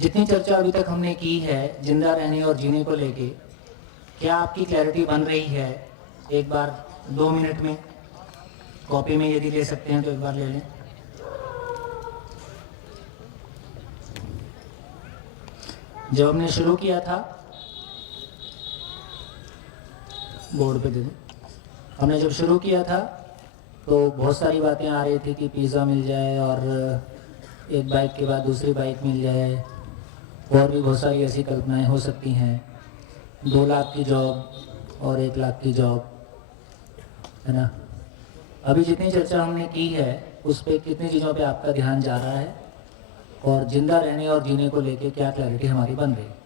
जितनी चर्चा अभी तक हमने की है जिंदा रहने और जीने को लेके, क्या आपकी क्लैरिटी बन रही है? एक बार 2 मिनट में कॉपी में यदि ले सकते हैं तो एक बार ले लें। जब हमने शुरू किया था, बोर्ड पे दे दें। हमने जब शुरू किया था तो बहुत सारी बातें आ रही थी कि पिज़्ज़ा मिल जाए और एक बाइक के बाद दूसरी बाइक मिल जाए, और भी बहुत सारी ऐसी कल्पनाएं हो सकती हैं। 2 लाख की जॉब और 1 लाख की जॉब, है ना। अभी जितनी चर्चा हमने की है उस पर कितनी चीज़ों पे आपका ध्यान जा रहा है, और जिंदा रहने और जीने को लेके क्या क्लैरिटी हमारी बन रही है?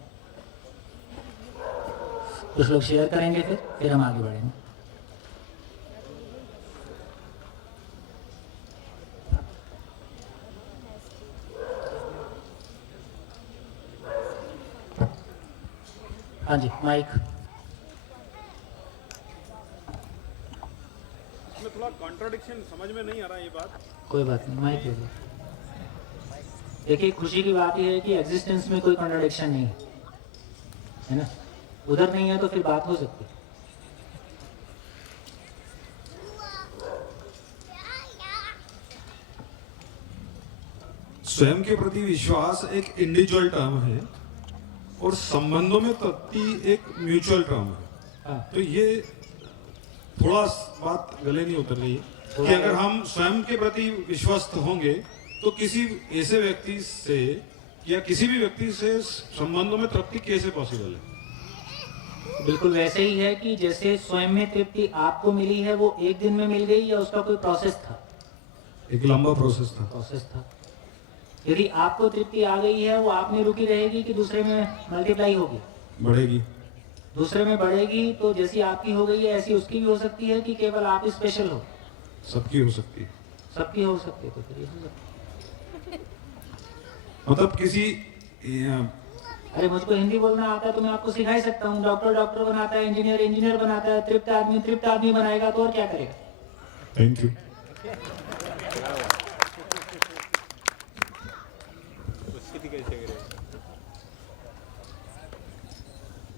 कुछ लोग शेयर करेंगे, फिर हम आगे बढ़ेंगे। हाँ जी, माइक। इसमें थोड़ा कॉन्ट्राडिक्शन समझ में नहीं आ रहा है ये बात। कोई बात नहीं, माइक ले लो। देखिए, खुशी की बात यह है कि एग्जिस्टेंस में कोई कॉन्ट्राडिक्शन नहीं है ना। उधर नहीं है तो फिर बात हो सकती है। स्वयं के प्रति विश्वास एक इंडिविजुअल टर्म है और संबंधों में तृप्ति एक म्यूचुअल टर्म है। तो ये थोड़ा बात गले नहीं उतर रही है कि अगर हम स्वयं के प्रति विश्वस्त होंगे तो किसी ऐसे व्यक्ति से या किसी भी व्यक्ति से संबंधों में तृप्ति कैसे पॉसिबल है? बिल्कुल वैसे ही है कि जैसे स्वयं में तृप्ति आपको मिली है, वो एक दिन में मिल गई या उसका कोई प्रोसेस था? एक लंबा प्रोसेस था। यदि आपको तृप्ति आ गई है, वो आप में रुकी रहेगी कि दूसरे में मल्टीप्लाई होगी? बढ़ेगी। दूसरे में बढ़ेगी, तो जैसी आपकी हो गई है ऐसी उसकी भी हो सकती है कि केवल आप स्पेशल हो? सबकी हो सकती है। सबकी हो सकती है। तो फिर ये हो सकती है। मतलब किसी अरे मुझको हिंदी बोलना आता है तो मैं आपको सिखा ही सकता हूँ। डॉक्टर बनाता है, इंजीनियर बनाता है, तृप्त आदमी बनाएगा तो और क्या करेगा? Thank you.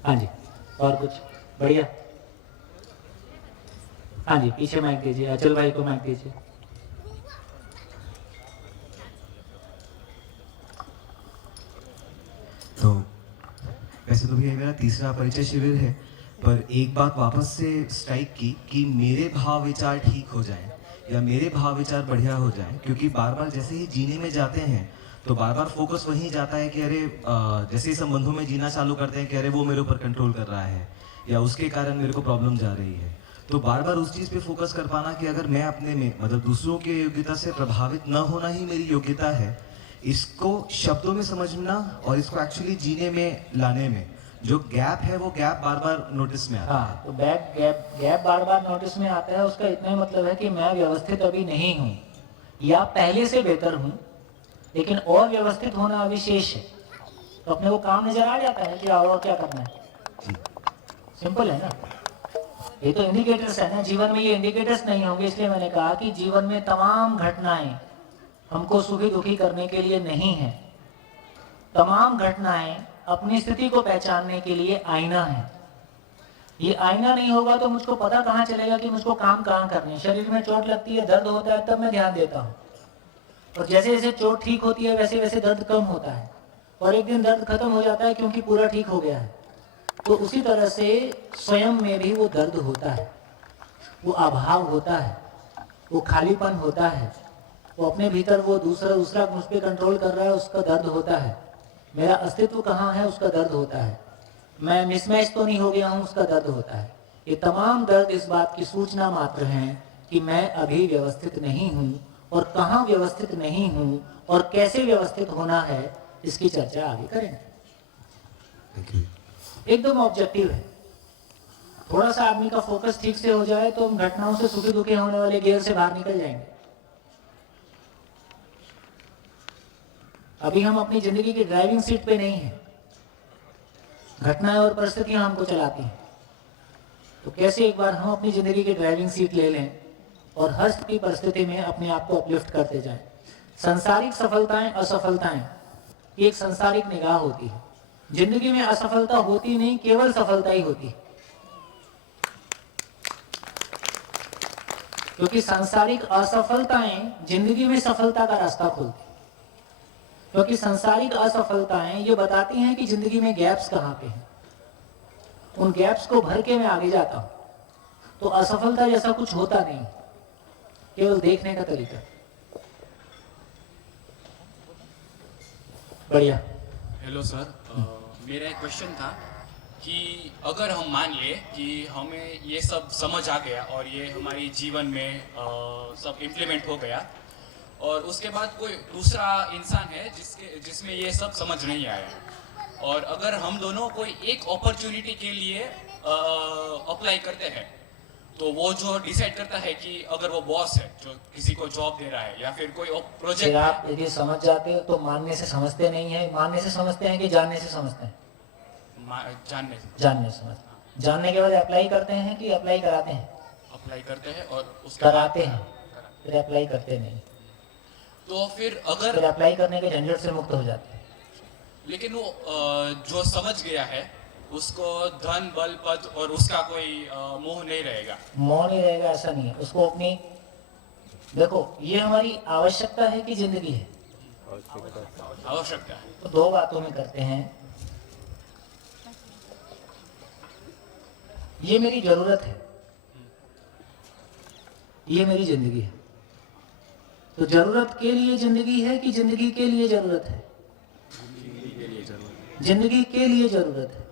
हाँ जी, और कुछ? बढ़िया। हाँ जी, पीछे माइक दीजिए, अचल भाई को माइक दीजिए। तो वैसे तो भैया मेरा तीसरा परिचय शिविर है, पर एक बात वापस से स्ट्राइक की कि मेरे भाव विचार ठीक हो जाए या मेरे भाव विचार बढ़िया हो जाए, क्योंकि बार बार जैसे ही जीने में जाते हैं तो बार बार फोकस वहीं जाता है कि अरे जैसे ही संबंधों में जीना चालू करते हैं कि अरे वो मेरे ऊपर कंट्रोल कर रहा है या उसके कारण मेरे को प्रॉब्लम जा रही है। तो बार बार उस चीज़ पे फोकस कर पाना कि अगर मैं अपने में मतलब दूसरों की योग्यता से प्रभावित न होना ही मेरी योग्यता है, इसको शब्दों में समझना और इसको एक्चुअली जीने में लाने में जो गैप है वो गैप बार बार नोटिस में आता है। हाँ, तो गैप बार बार नोटिस में आता है। उसका इतना ही मतलब है कि मैं व्यवस्थित अभी नहीं हूँ या पहले से बेहतर हूँ, लेकिन और व्यवस्थित होना अभी शेष है। तो अपने को काम नजर आ जाता है कि और क्या करना है। सिंपल है ना। ये तो इंडिकेटर्स है ना। जीवन में ये इंडिकेटर्स नहीं होंगे, इसलिए मैंने कहा कि जीवन में तमाम घटनाएं हमको सुखी दुखी करने के लिए नहीं है। तमाम घटनाएं अपनी स्थिति को पहचानने के लिए आईना है। ये आईना नहीं होगा तो मुझको पता कहाँ चलेगा कि मुझको काम कहाँ करने हैं। शरीर में चोट लगती है, दर्द होता है, तब मैं ध्यान देता हूँ, और जैसे जैसे चोट ठीक होती है वैसे वैसे दर्द कम होता है, और एक दिन दर्द खत्म हो जाता है क्योंकि पूरा ठीक हो गया है। तो उसी तरह से स्वयं में भी वो दर्द होता है, वो अभाव होता है, वो खालीपन होता है, वो अपने भीतर वो दूसरा मुझ पर कंट्रोल कर रहा है, उसका दर्द होता है। मेरा अस्तित्व कहाँ है, उसका दर्द होता है। मैं मिसमैच तो नहीं हो गया हूँ, उसका दर्द होता है। ये तमाम दर्द इस बात की सूचना मात्र हैं कि मैं अभी व्यवस्थित नहीं हूँ, और कहाँ व्यवस्थित नहीं हूँ और कैसे व्यवस्थित होना है, इसकी चर्चा आगे करेंगे। एकदम ऑब्जेक्टिव है। थोड़ा सा आदमी का फोकस ठीक से हो जाए तो हम घटनाओं से सुखी दुखी होने वाले गियर से बाहर निकल जाएंगे। अभी हम अपनी जिंदगी की ड्राइविंग सीट पे नहीं हैं, घटनाएं और परिस्थितियां हमको चलाती हैं। तो कैसे एक बार हम अपनी जिंदगी की ड्राइविंग सीट ले लें और हर परिस्थिति में अपने आप को अपलिफ्ट करते जाएं। सांसारिक सफलताएं असफलताएं की एक संसारिक निगाह होती है। जिंदगी में असफलता होती नहीं, केवल सफलता ही होती है। क्योंकि सांसारिक असफलताएं जिंदगी में सफलता का रास्ता खोलती हैं। क्योंकि सांसारिक असफलताएं ये बताती हैं कि जिंदगी में गैप्स कहाँ पे हैं। उन गैप्स को भर के मैं आगे जाता हूं, तो असफलता जैसा कुछ होता नहीं, केवल देखने का तरीका। बढ़िया। हेलो सर, मेरा एक क्वेश्चन था कि अगर हम मान ले कि हमें ये सब समझ आ गया और ये हमारी जीवन में सब इम्प्लीमेंट हो गया, और उसके बाद कोई दूसरा इंसान है जिसमें ये सब समझ नहीं आया, और अगर हम दोनों कोई एक अपॉर्चुनिटी के लिए अप्लाई करते हैं, तो वो जो डिसाइड करता है कि अगर वो बॉस है जो किसी को जॉब दे रहा है या फिर कोई फिर प्रोजेक्ट, आप यदि समझ जाते हो तो मानने से समझते नहीं है। मानने से समझते हैं कि जानने से समझते हैं? जानने से जानने से समझते हैं। जानने के बाद अप्लाई करते हैं कि अप्लाई कराते हैं? अप्लाई करते हैं और उसके कराते हैं, फिर अप्लाई करते नहीं। तो फिर फिर अगर अप्लाई करने के झंझट से मुक्त हो जाते हैं। लेकिन वो जो समझ गया है उसको धन बल पद और उसका कोई मोह नहीं रहेगा। मौन ही रहेगा ऐसा नहीं है। उसको अपनी, देखो ये हमारी आवश्यकता है कि जिंदगी है, आवश्यकता है। तो दो बातों में करते हैं। ये मेरी जरूरत है, ये मेरी जिंदगी है। तो जरूरत के लिए जिंदगी है कि जिंदगी के लिए जरूरत है? जिंदगी के लिए जरूरत है।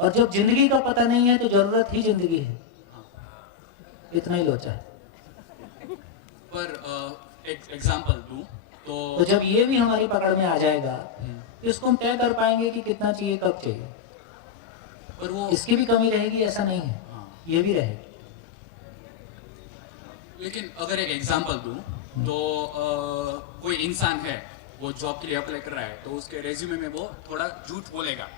और जब जिंदगी का पता नहीं है तो जरूरत ही जिंदगी है। इतना ही लोचा है। पर एक एग्जांपल दूं तो जब ये भी हमारी पकड़ में आ जाएगा, इसको हम तय कर पाएंगे कि कितना चाहिए, कब चाहिए। पर वो इसकी भी कमी रहेगी ऐसा नहीं है, ये भी रहेगी। लेकिन अगर एक एग्जांपल दूं तो कोई इंसान है वो जॉब के लिए अप्लाई कर रहा है, तो उसके रेज्यूमे में वो थोड़ा झूठ बोलेगा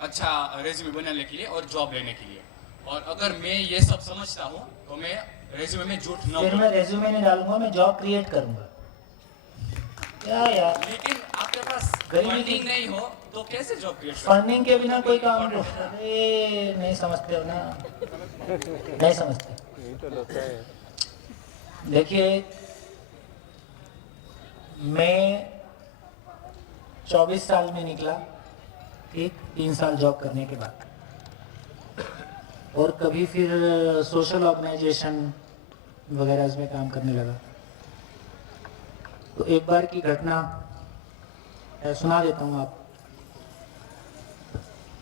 अच्छा रेज्यूमे बनाने के लिए और जॉब लेने के लिए। और अगर मैं ये सब समझता हूँ तो मैं रेज्यूमे में झूठ न फिर मैं रेज्यूमे नहीं डालूंगा, मैं जॉब क्रिएट करूंगा। क्या यार, लेकिन आपके पास गरीबी फंडिंग की- नहीं हो तो कैसे जॉब क्रिएट फंडिंग के बिना कोई काम नहीं। अरे नहीं समझते हो ना, नहीं समझते। देखिए, मैं 24 साल में निकला, ठीक, 3 साल जॉब करने के बाद, और कभी फिर सोशल ऑर्गेनाइजेशन वगैरह में काम करने लगा। तो एक बार की घटना सुना देता हूँ आप।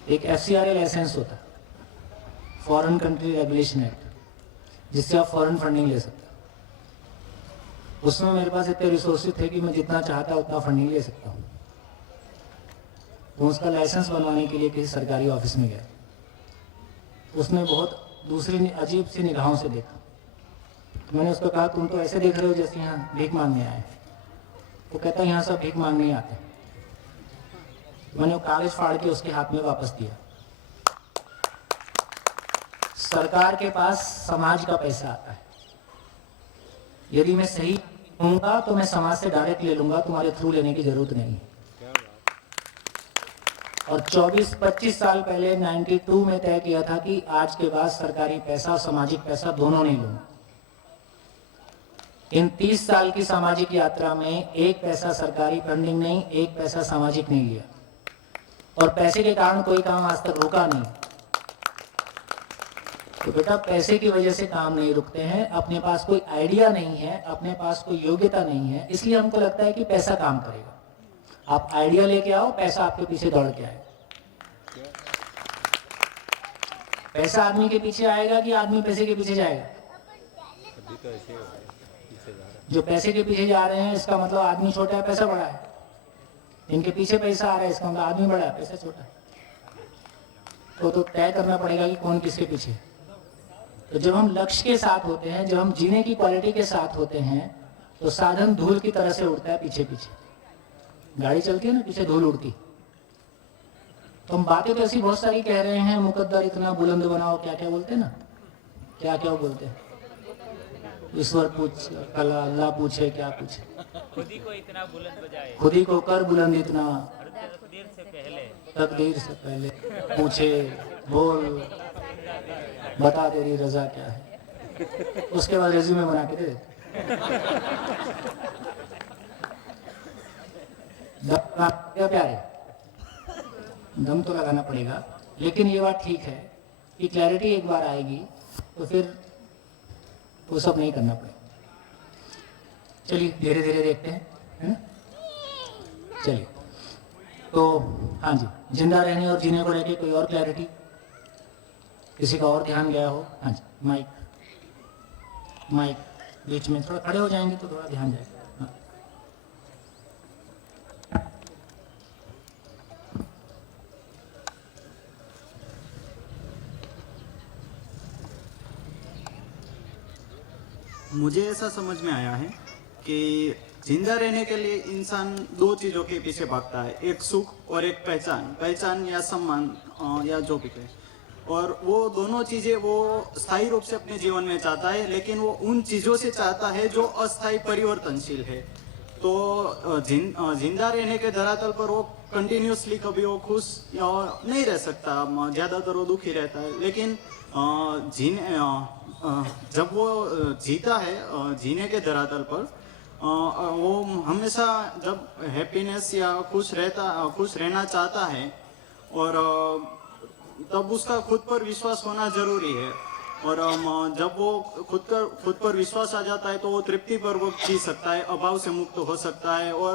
एक FCRA लाइसेंस होता, फॉरेन कंट्री रेगुलेशन एक्ट, जिससे आप फॉरेन फंडिंग ले सकते हो। उसमें मेरे पास इतने रिसोर्सेज थे कि मैं जितना चाहता उतना फंडिंग ले सकता हूँ। तो उसका लाइसेंस बनवाने के लिए किसी सरकारी ऑफिस में गया। उसने बहुत दूसरी अजीब सी निगाहों से देखा। तो मैंने उसको कहा, तुम तो ऐसे देख रहे हो जैसे यहाँ भीख मांगने आए। वो कहता, यहाँ सब भीख मांगने ही आते। मैंने वो कागज फाड़ के उसके हाथ में वापस दिया। सरकार के पास समाज का पैसा आता है। यदि मैं सही हूँगा तो मैं समाज से डायरेक्ट ले लूंगा, तुम्हारे थ्रू लेने की जरूरत नहीं है। और 24-25 साल पहले 92 में तय किया था कि आज के बाद सरकारी पैसा और सामाजिक पैसा दोनों नहीं लूंगा। इन 30 साल की सामाजिक यात्रा में एक पैसा सरकारी फंडिंग नहीं, एक पैसा सामाजिक नहीं लिया। और पैसे के कारण कोई काम आज तक रुका नहीं। तो बेटा, पैसे की वजह से काम नहीं रुकते हैं। अपने पास कोई आइडिया नहीं है, अपने पास कोई योग्यता नहीं है, इसलिए हमको लगता है कि पैसा काम करेगा। आप आइडिया लेके आओ, पैसा आपके पीछे दौड़ के आएगा। पैसा आदमी के पीछे आएगा कि आदमी पैसे के पीछे जाएगा? जो पैसे के पीछे जा रहे हैं, इसका मतलब आदमी छोटा है, पैसा बड़ा है। इनके पीछे पैसा आ रहा है, इसका मतलब आदमी बड़ा है, पैसा छोटा है। तो तय करना पड़ेगा कि कौन किसके पीछे है। तो जब हम लक्ष्य के साथ होते हैं, जब हम जीने की क्वालिटी के साथ होते हैं, तो साधन धूल की तरह से उड़ता है पीछे पीछे। गाड़ी चलती है ना, पीछे धूल उड़ती। तो हम बातें तो ऐसी बहुत सारी कह रहे हैं, मुकद्दर इतना बुलंद बनाओ, क्या क्या बोलते हैं ना, क्या क्या बोलते हैं, ईश्वर पूछ, कल अल्लाह पूछे, क्या पूछे, खुद ही को इतना बुलंद बजाए, खुद ही को कर बुलंद इतना, तकदीर से पहले पूछे, बोल, बता तेरी रजा क्या है, उसके बाद रेज्यूमे बना के दे दे। क्या प्यारे, दम तो लगाना पड़ेगा, लेकिन ये बात ठीक है कि क्लैरिटी एक बार आएगी तो फिर वो सब नहीं करना पड़ेगा। चलिए धीरे धीरे देखते हैं, है ना? चलिए, तो हाँ जी, जिंदा रहने और जीने को लेके कोई और क्लैरिटी, किसी का और ध्यान गया हो? हाँ जी, माइक बीच में थोड़ा खड़े हो जाएंगे तो थोड़ा ध्यान जाएगा। हाँ। मुझे ऐसा समझ में आया है कि जिंदा रहने के लिए इंसान दो चीजों के पीछे भागता है, एक सुख और एक पहचान या सम्मान या जो भी कहे। और वो दोनों चीजें वो स्थायी रूप से अपने जीवन में चाहता है, लेकिन वो उन चीजों से चाहता है जो अस्थायी परिवर्तनशील है। तो जिंदा रहने के धरातल पर वो कंटिन्यूसली कभी वो खुश नहीं रह सकता, ज्यादातर वो दुखी रहता है। लेकिन जब वो जीता है जीने के धरातल पर, वो हमेशा जब हैप्पीनेस या खुश रहना चाहता है, और तब उसका खुद पर विश्वास होना जरूरी है। और जब वो खुद पर विश्वास आ जाता है तो वो तृप्तिपूर्वक जी सकता है, अभाव से मुक्त हो सकता है, और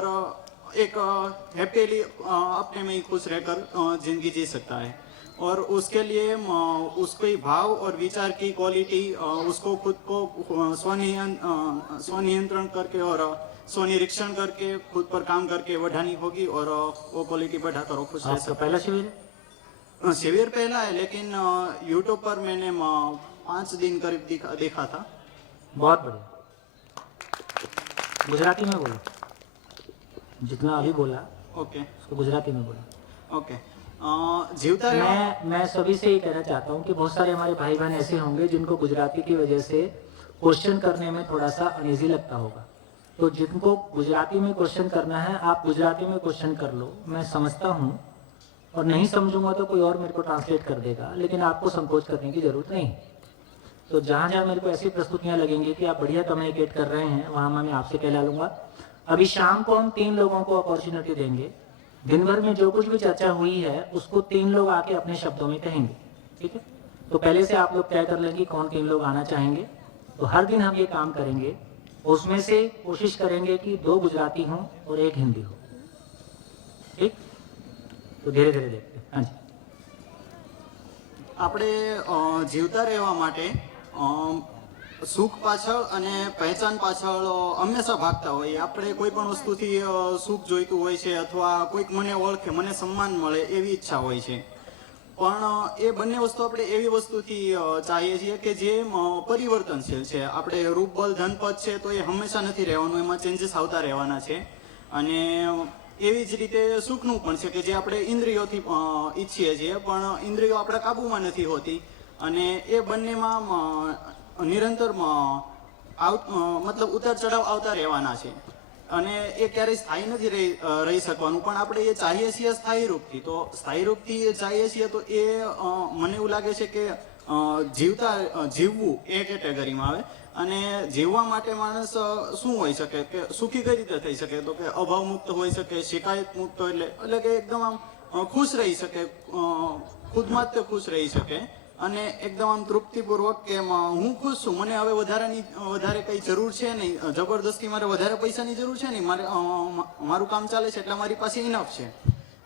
एक हैप्पीली अपने में ही खुश रहकर जिंदगी जी सकता है। और उसके लिए उसके भाव और विचार की क्वालिटी उसको खुद को स्वनियंत्रण करके और स्वनिरीक्षण करके खुद पर काम करके बढ़ानी होगी, और वो क्वालिटी बढ़ाकर वो खुश रह आपका सकता पहला शिविर है? है। शिविर पहला है, लेकिन यूट्यूब पर मैंने 5 दिन करीब देखा था। बहुत बढ़िया। गुजराती में बोलो, जितना अभी बोला ओके उसको गुजराती में बोलो। ओके। जीवता रहे। मैं सभी से ये कहना चाहता हूँ कि बहुत सारे हमारे भाई बहन ऐसे होंगे जिनको गुजराती की वजह से क्वेश्चन करने में थोड़ा सा अनईजी लगता होगा। तो जिनको गुजराती में क्वेश्चन करना है आप गुजराती में क्वेश्चन कर लो, मैं समझता हूँ, और नहीं समझूंगा तो कोई और मेरे को ट्रांसलेट कर देगा, लेकिन आपको संकोच करने की जरूरत नहीं। तो जहाँ जहाँ मेरे को ऐसी प्रस्तुतियाँ लगेंगी कि आप बढ़िया कम्युनिकेट कर रहे हैं, वहाँ मैं आपसे कहला लूँगा। अभी शाम को हम 3 लोगों को अपॉर्चुनिटी देंगे। दिन भर में जो कुछ भी चर्चा हुई है उसको 3 लोग आके अपने शब्दों में कहेंगे, ठीक है? तो पहले से आप लोग तय कर लेंगे कौन 3 लोग आना चाहेंगे। तो हर दिन हम ये काम करेंगे, उसमें से कोशिश करेंगे कि 2 गुजराती हों और 1 हिंदी हो, ठीक? तो धीरे धीरे देखते हैं। हाँ जी। આપણે જીવતા રહેવા માટે સુખ પાછળ અને પહેચાન પાછળ હંમેશા ભાગતા હોઈએ. આપણે કોઈ પણ વસ્તુથી સુખ જોઈતું હોય છે, અથવા કોઈક મને ઓળખે, મને સન્માન મળે એવી ઈચ્છા હોય છે. પણ એ બંને વસ્તુ આપણે એવી વસ્તુથી ચાહીએ છીએ કે જે પરિવર્તનશીલ છે. આપણે રૂપ બળ ધન પદ છે તો એ હંમેશા નથી રહેવાનું, એમાં ચેન્જીસ આવતા રહેવાના છે. અને એવી જ રીતે સુખનું પણ છે કે જે આપણે ઇન્દ્રિયોથી ઈચ્છીએ છીએ, પણ ઇન્દ્રિયો આપણા કાબુમાં નથી હોતી. અને એ બંનેમાં નિરંતર મતલબ ઉતાર ચઢાવ આવતા રહેવાના છે. અને એ ક્યારેય સ્થાયી નથી રહી શકવાનું. પણ આપણે એ ચાહીએ છીએ સ્થાયી રૂપથી. તો સ્થાયી રૂપથી ચાહીએ છીએ તો એ મને એવું લાગે છે કે જીવવું એ કેટેગરીમાં આવે. અને જીવવા માટે માણસ શું હોઈ શકે કે સુખી કઈ રીતે થઈ શકે? તો કે અભાવ મુક્ત હોઈ શકે, શિકાયત મુક્ત, એટલે કે એકદમ આમ ખુશ રહી શકે, ખુદમાં જ તે ખુશ રહી શકે. અને એકદમ આમ તૃપ્તિપૂર્વક કે હું ખુશ છું, મને હવે વધારે કઈ જરૂર છે નહીં, જબરદસ્તી મારે વધારે પૈસાની જરૂર છે નહીં, મારું કામ ચાલે છે એટલે મારી પાસે ઇનફ છે.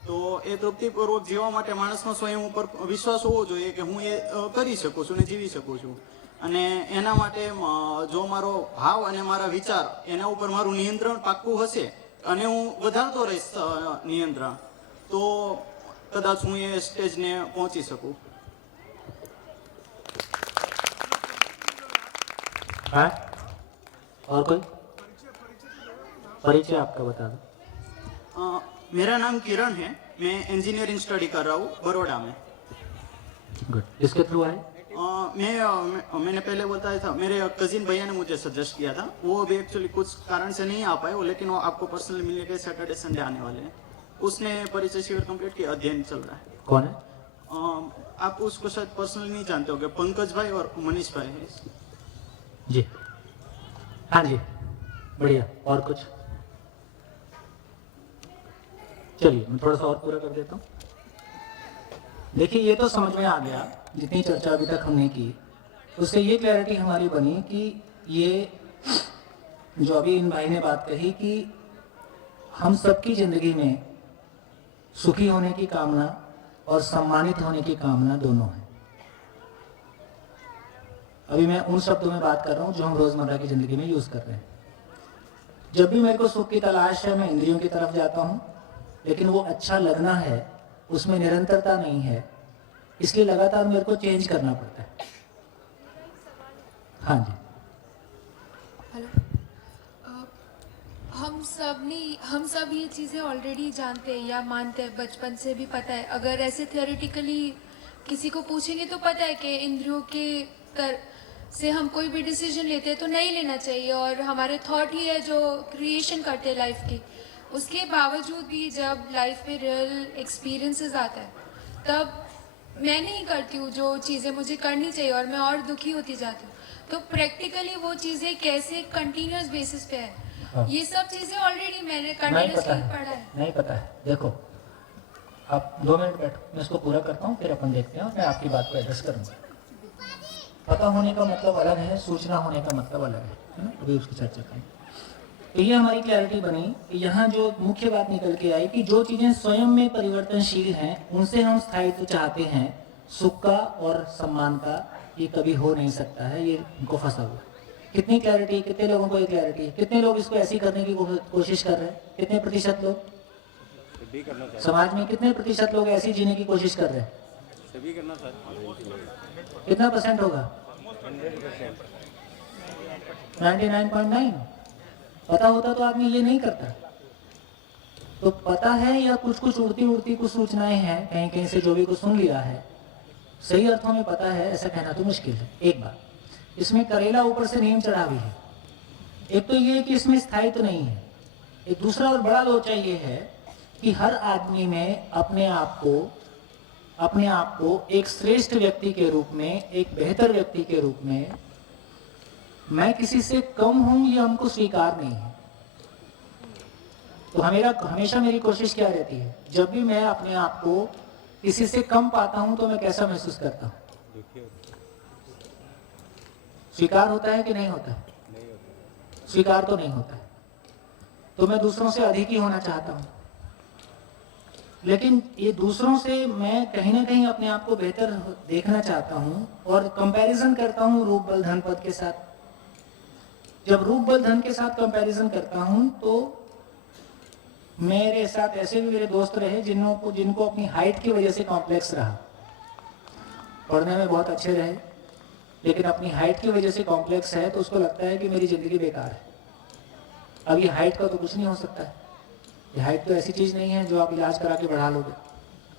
તો એ તૃપ્તિપૂર્વક જીવવા માટે માણસનો સ્વયં ઉપર વિશ્વાસ હોવો જોઈએ કે હું એ કરી શકું છું ને જીવી શકું છું. અને એના માટે જો મારો ભાવ અને મારા વિચાર એના ઉપર મારું નિયંત્રણ પાક્કું હશે અને હું વધારતો રહીશ નિયંત્રણ, તો કદાચ હું એ સ્ટેજને પહોંચી શકું. हाँ? और कोई परिचय आपका बता दो। मेरा नाम किरण है, मैं इंजीनियरिंग स्टडी कर रहा हूँ बड़ौदा में. गुड। किसके थ्रू आए? मैंने पहले बताया था, मेरे कजिन भैया ने मुझे सजेस्ट किया था. वो अभी एक्चुअली कुछ कारण से नहीं आ पाए, लेकिन वो आपको पर्सनली मिलेंगे सैटरडे संडे आने वाले हैं. उसने परिचय शिविर कंप्लीट किया, अध्ययन चल रहा है। कौन है? आप उसको शायद पर्सनली नहीं जानते होगे, पंकज भाई और मनीष भाई है। जी हाँ जी, बढ़िया। और कुछ? चलिए मैं थोड़ा सा और पूरा कर देता हूँ। देखिए ये तो समझ में आ गया, जितनी चर्चा अभी तक हमने की उससे ये क्लैरिटी हमारी बनी कि ये जो अभी इन भाई ने बात कही कि हम सबकी जिंदगी में सुखी होने की कामना और सम्मानित होने की कामना दोनों है। अभी मैं उन शब्दों में बात कर रहा हूँ जो हम रोजमर्रा की जिंदगी में यूज कर रहे हैं। जब भी मेरे को सुख की तलाश है मैं इंद्रियों की तरफ जाता हूँ, लेकिन वो अच्छा लगना है, उसमें निरंतरता नहीं है, इसलिए लगातार मेरे को चेंज करना पड़ता है। हाँ जी। हेलो। हम सब ये चीज़ें ऑलरेडी जानते हैं या मानते हैं, बचपन से भी पता है। अगर ऐसे थियोरेटिकली किसी को पूछेंगे तो पता है कि इंद्रियों के से हम कोई भी डिसीजन लेते हैं तो नहीं लेना चाहिए, और हमारे थॉट ही है जो क्रिएशन करते हैं लाइफ की। उसके बावजूद भी जब लाइफ में रियल एक्सपीरियंसेस आता है तब मैं नहीं करती हूँ जो चीज़ें मुझे करनी चाहिए और मैं और दुखी होती जाती हूँ। तो प्रैक्टिकली वो चीज़ें कैसे कंटिन्यूस बेसिस पे है, हाँ। ये सब चीज़ें ऑलरेडी मैंने नहीं कंटिन्यूसली पता पढ़ा है। है, नहीं पता है। देखो आप 2 मिनट बैठो, मैं इसको पूरा करता हूँ, फिर अपन देखते हैं और मैं आपकी बात को एड्रेस करूँगा। पता होने का मतलब अलग है, सूचना होने का मतलब अलग है ना? अभी उसकी चर्चा करें। तो ये हमारी क्लैरिटी बनी कि यहाँ जो मुख्य बात निकल के आई कि जो चीजें स्वयं में परिवर्तनशील हैं उनसे हम स्थायित्व चाहते हैं, सुख का और सम्मान का, ये कभी हो नहीं सकता है, ये उनको फंसा हुआ। कितनी क्लैरिटी, कितने लोगों को ये क्लैरिटी है? कितने लोग इसको ऐसी करने की कोशिश कर रहे हैं? कितने प्रतिशत लोग समाज में, कितने प्रतिशत लोग ऐसी जीने की कोशिश कर रहे हैं? सभी करना सर। कितना परसेंट होगा? 99.9। पता होता तो आदमी ये नहीं करता। तो पता है या कुछ कुछ उड़ती उड़ती कुछ सूचनाएं हैं कहीं कहीं से जो भी कुछ सुन लिया है, सही अर्थों में पता है ऐसा कहना तो मुश्किल है। एक बात, इसमें करेला ऊपर से नीम चढ़ा भी है। एक तो ये कि इसमें स्थायित्व नहीं है, एक दूसरा और बड़ा लोचा ये है कि हर आदमी में अपने आप को एक श्रेष्ठ व्यक्ति के रूप में, एक बेहतर व्यक्ति के रूप में, मैं किसी से कम हूं ये हमको स्वीकार नहीं है। तो हमेशा मेरी कोशिश क्या रहती है, जब भी मैं अपने आप को किसी से कम पाता हूं तो मैं कैसा महसूस करता हूं? स्वीकार होता है कि नहीं होता? स्वीकार तो नहीं होता है, तो मैं दूसरों से अधिक ही होना चाहता हूं। लेकिन ये दूसरों से मैं कहीं ना कहीं अपने आप को बेहतर देखना चाहता हूं और कंपैरिजन करता हूं रूप बल धन पद के साथ। जब रूप बल धन के साथ कंपैरिजन करता हूं तो मेरे साथ ऐसे भी मेरे दोस्त रहे जिनको अपनी हाइट की वजह से कॉम्प्लेक्स रहा। पढ़ने में बहुत अच्छे रहे लेकिन अपनी हाइट की वजह से कॉम्प्लेक्स है, तो उसको लगता है कि मेरी जिंदगी बेकार है। अब ये हाइट का तो कुछ नहीं हो सकता है, ये हाइट तो ऐसी चीज नहीं है जो आप इलाज करा के बढ़ा लोगे।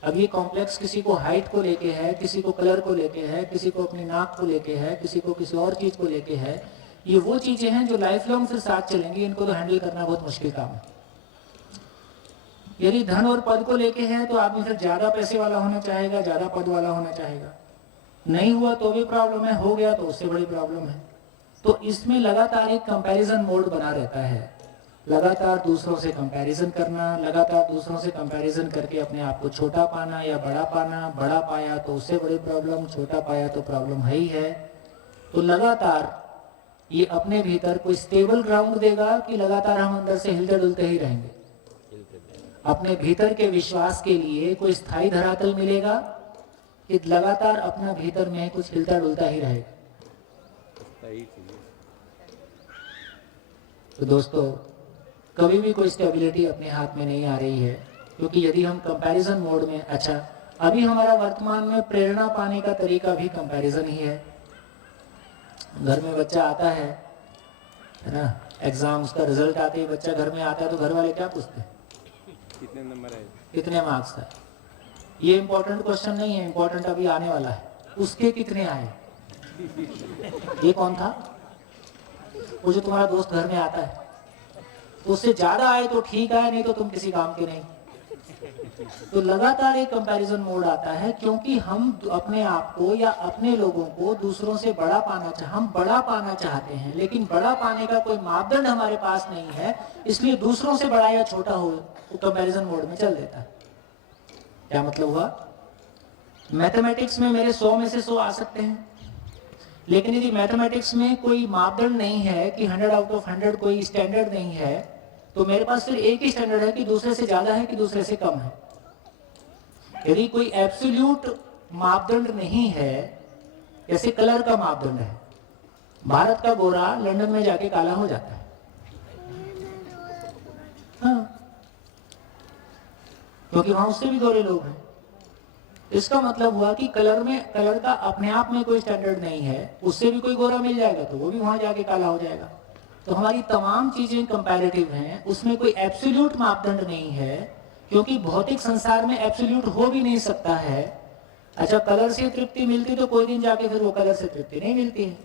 अब ये कॉम्प्लेक्स किसी को हाइट को लेके है, किसी को कलर को लेके है, किसी को अपनी नाक को लेके है, किसी को किसी और चीज को लेके है। ये वो चीजें हैं जो लाइफ लॉन्ग फिर साथ चलेंगी, इनको तो हैंडल करना बहुत मुश्किल काम है। यदि धन और पद को लेके है तो आदमी फिर ज्यादा पैसे वाला होना चाहेगा, ज्यादा पद वाला होना चाहेगा। नहीं हुआ तो भी प्रॉब्लम है, हो गया तो उससे बड़ी प्रॉब्लम है। तो इसमें लगातार एक कंपैरिजन मोड बना रहता है, लगातार दूसरों से कंपैरिजन करना, लगातार दूसरों से कंपैरिजन करके अपने आप को छोटा पाना या बड़ा पाना। बड़ा पाया तो उससे बड़ी प्रॉब्लम, छोटा पाया तो प्रॉब्लम है ही है। तो लगातार ये अपने भीतर कोई स्टेबल ग्राउंड देगा कि लगातार हम अंदर से हिलते डुलते ही रहेंगे? अपने भीतर के विश्वास के लिए कोई स्थायी धरातल मिलेगा कि लगातार अपना भीतर में कुछ हिलता डुलता ही रहेगा? तो दोस्तों, कभी भी कोई स्टेबिलिटी अपने हाथ में नहीं आ रही है, क्योंकि यदि हम कंपैरिजन मोड में, अच्छा अभी हमारा वर्तमान में प्रेरणा पाने का तरीका भी कंपैरिजन ही है। घर में बच्चा आता है ना, एग्जाम उसका रिजल्ट आते ही बच्चा घर में आता है तो घर वाले क्या पूछते हैं? कितने नंबर है, कितने मार्क्स है? ये इंपॉर्टेंट क्वेश्चन नहीं है, इंपॉर्टेंट अभी आने वाला है, उसके कितने आए। ये कौन था? वो जो तुम्हारा दोस्त घर में आता है, तो उससे ज्यादा आए तो ठीक है, नहीं तो तुम किसी काम के नहीं। तो लगातार एक कंपैरिजन मोड आता है, क्योंकि हम अपने आप को या अपने लोगों को दूसरों से बड़ा हम बड़ा पाना चाहते हैं, लेकिन बड़ा पाने का कोई मापदंड हमारे पास नहीं है, इसलिए दूसरों से बड़ा या छोटा हो तो कंपैरिजन मोड में चल देता है। क्या मतलब हुआ? मैथमेटिक्स में मेरे 100 में से 100 आ सकते हैं, लेकिन यदि मैथमेटिक्स में कोई मापदंड नहीं है कि 100 आउट ऑफ 100 कोई स्टैंडर्ड नहीं है, तो मेरे पास सिर्फ एक ही स्टैंडर्ड है कि दूसरे से ज्यादा है कि दूसरे से कम है। यदि कोई एब्सोल्यूट मापदंड नहीं है, जैसे कलर का मापदंड है, भारत का गोरा लंदन में जाके काला हो जाता है। हाँ, क्योंकि वहां उससे भी गोरे लोग हैं। इसका मतलब हुआ कि कलर का अपने आप में कोई स्टैंडर्ड नहीं है, उससे भी कोई गोरा मिल जाएगा तो वो भी वहां जाके काला हो जाएगा। तो हमारी तमाम चीजें कंपैरेटिव हैं, उसमें कोई एब्सोल्यूट मापदंड नहीं है, क्योंकि भौतिक संसार में एब्सोल्यूट हो भी नहीं सकता है। अच्छा, कलर से तृप्ति मिलती तो कोई दिन जाके फिर वो कलर से तृप्ति नहीं मिलती है।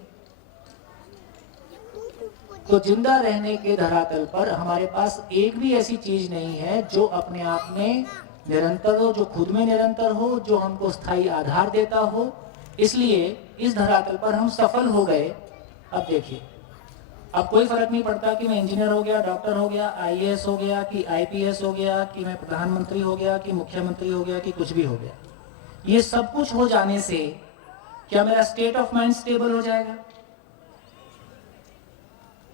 तो जिंदा रहने के धरातल पर हमारे पास एक भी ऐसी चीज नहीं है जो अपने आप में निरंतर हो, जो खुद में निरंतर हो, जो हमको स्थायी आधार देता हो। इसलिए इस धरातल पर हम सफल हो गए। अब देखिए, अब कोई फर्क नहीं पड़ता कि मैं इंजीनियर हो गया, डॉक्टर हो गया, आईएएस हो गया, कि आईपीएस हो गया, कि मैं प्रधानमंत्री हो गया, कि मुख्यमंत्री हो गया, कि कुछ भी हो गया। ये सब कुछ हो जाने से क्या मेरा स्टेट ऑफ माइंड स्टेबल हो जाएगा?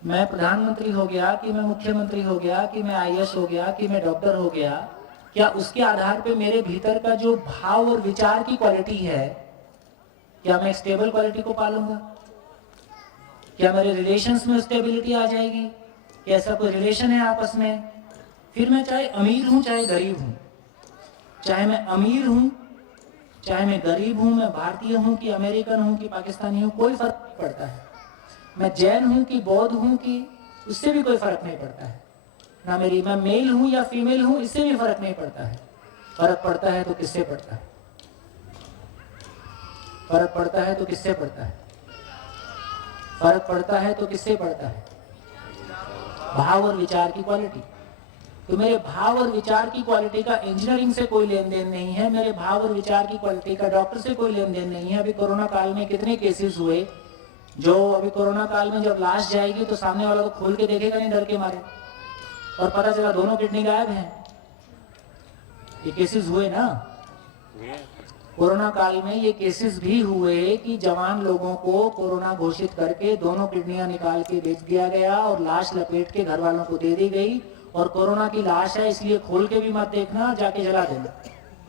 मैं प्रधानमंत्री हो गया, कि मैं मुख्यमंत्री हो गया, कि मैं आईएएस हो गया, कि मैं डॉक्टर हो गया, क्या उसके आधार पे मेरे भीतर का जो भाव और विचार की क्वालिटी है, क्या मैं स्टेबल क्वालिटी को पालूंगा? क्या मेरे रिलेशंस में स्टेबिलिटी आ जाएगी? क्या ऐसा कोई रिलेशन है आपस में? फिर मैं चाहे अमीर हूं चाहे गरीब हूं, चाहे मैं अमीर हूं चाहे मैं गरीब हूं, मैं भारतीय हूं कि अमेरिकन हूं कि पाकिस्तानी हूं, कोई फर्क नहीं पड़ता है। मैं जैन हूं कि बौद्ध हूं कि, उससे भी कोई फर्क नहीं पड़ता है ना। मैं मेल हूं या फीमेल हूं, इससे भी फर्क नहीं पड़ता है। फर्क पड़ता है तो किससे पड़ता है? फर्क पड़ता है तो किससे पड़ता है? फर्क पड़ता है तो किससे पड़ता है? भाव और विचार की क्वालिटी। तो मेरे भाव और विचार की क्वालिटी का इंजीनियरिंग से कोई लेन देन नहीं है, मेरे भाव और विचार की क्वालिटी का डॉक्टर से कोई लेन देन नहीं है। अभी कोरोना काल में कितने केसेस हुए, जो अभी कोरोना काल में जब लाश जाएगी तो सामने वाला तो खोल के देखेगा नहीं डर के मारे, और पता चला दोनों किडनी गायब हैं। ये केसेस हुए ना कोरोना काल में। ये केसेस भी हुए कि जवान लोगों को कोरोना घोषित करके दोनों किडनियां निकाल के बेच दिया गया और लाश लपेट के घर वालों को दे दी गई, और कोरोना की लाश है इसलिए खोल के भी मत देखना, जाके जला देना।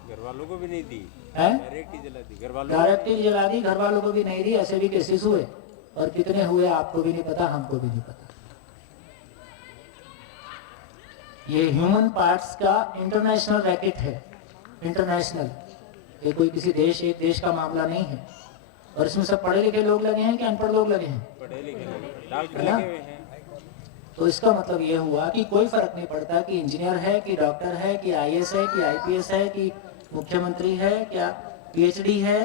घर वालों को भी नहीं दी, डायरेक्ट ही जला दी, घर वालों जला दी, घर वालों को भी नहीं दी। ऐसे भी केसेस हुए, और कितने हुए आपको भी नहीं पता, हमको भी नहीं पता। ये ह्यूमन पार्ट्स का इंटरनेशनल रैकेट है, इंटरनेशनल। ये कोई किसी देश एक देश का मामला नहीं है। और इसमें सब पढ़े लिखे लोग लगे हैं कि अनपढ़ लोग लगे हैं? पढ़े लिखे लोग, डॉक्टर है ना? लगे हुए हैं। तो इसका मतलब ये हुआ कि कोई फर्क नहीं पड़ता कि इंजीनियर है कि डॉक्टर है कि आईएएस है कि आईपीएस है कि मुख्यमंत्री है, क्या पीएचडी है,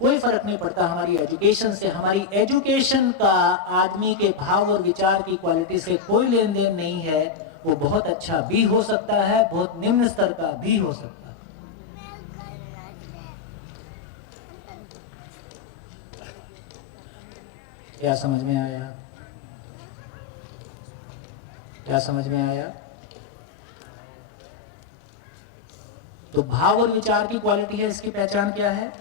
कोई फर्क नहीं पड़ता हमारी एजुकेशन से। हमारी एजुकेशन का आदमी के भाव और विचार की क्वालिटी से कोई लेन देन नहीं है। वो बहुत अच्छा भी हो सकता है, बहुत निम्न स्तर का भी हो सकता है। क्या समझ में आया? क्या समझ में आया? तो भाव और विचार की क्वालिटी है, इसकी पहचान क्या है?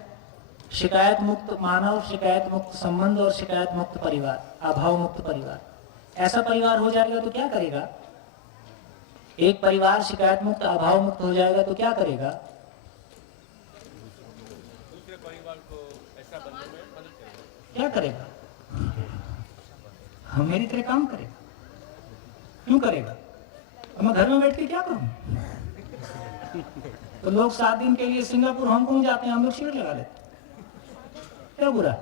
शिकायत मुक्त मानव, शिकायत मुक्त संबंध और शिकायत मुक्त परिवार, अभाव मुक्त परिवार। ऐसा परिवार हो जाएगा तो क्या करेगा? एक परिवार शिकायत मुक्त अभाव मुक्त हो जाएगा तो क्या करेगा? दूसरे परिवार को ऐसा बनने में मदद करेगा। क्या करेगा? हम मेरी तरह काम करेगा। क्यों करेगा? अब मैं घर में बैठ के क्या करूं? तो लोग 7 दिन के लिए सिंगापुर हांगकांग जाते हैं, हम लोग शिविर लगा लेते। क्या बुरा?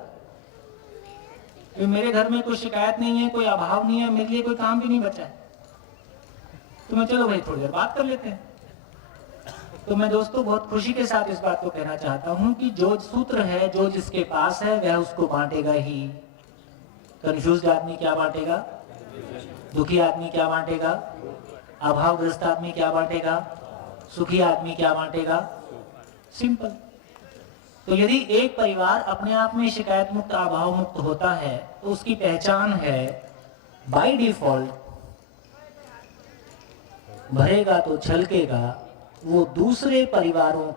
मेरे घर में कोई शिकायत नहीं है, कोई अभाव नहीं है, मेरे लिए कोई काम भी नहीं बचा है, तो मैं चलो भाई थोड़ी देर बात कर लेते हैं। तो मैं दोस्तों बहुत खुशी के साथ इस बात को कहना चाहता हूं कि जो सूत्र है, जो जिसके पास है वह उसको बांटेगा ही। कंफ्यूज आदमी क्या बांटेगा? दुखी आदमी क्या बांटेगा? अभावग्रस्त आदमी क्या बांटेगा? सुखी आदमी क्या बांटेगा? सिंपल। तो यदि एक परिवार अपने आप में शिकायत मुक्त, अभाव मुक्त होता है तो उसकी पहचान है बाय डिफॉल्ट, भरेगा तो छलकेगा, वो दूसरे परिवारों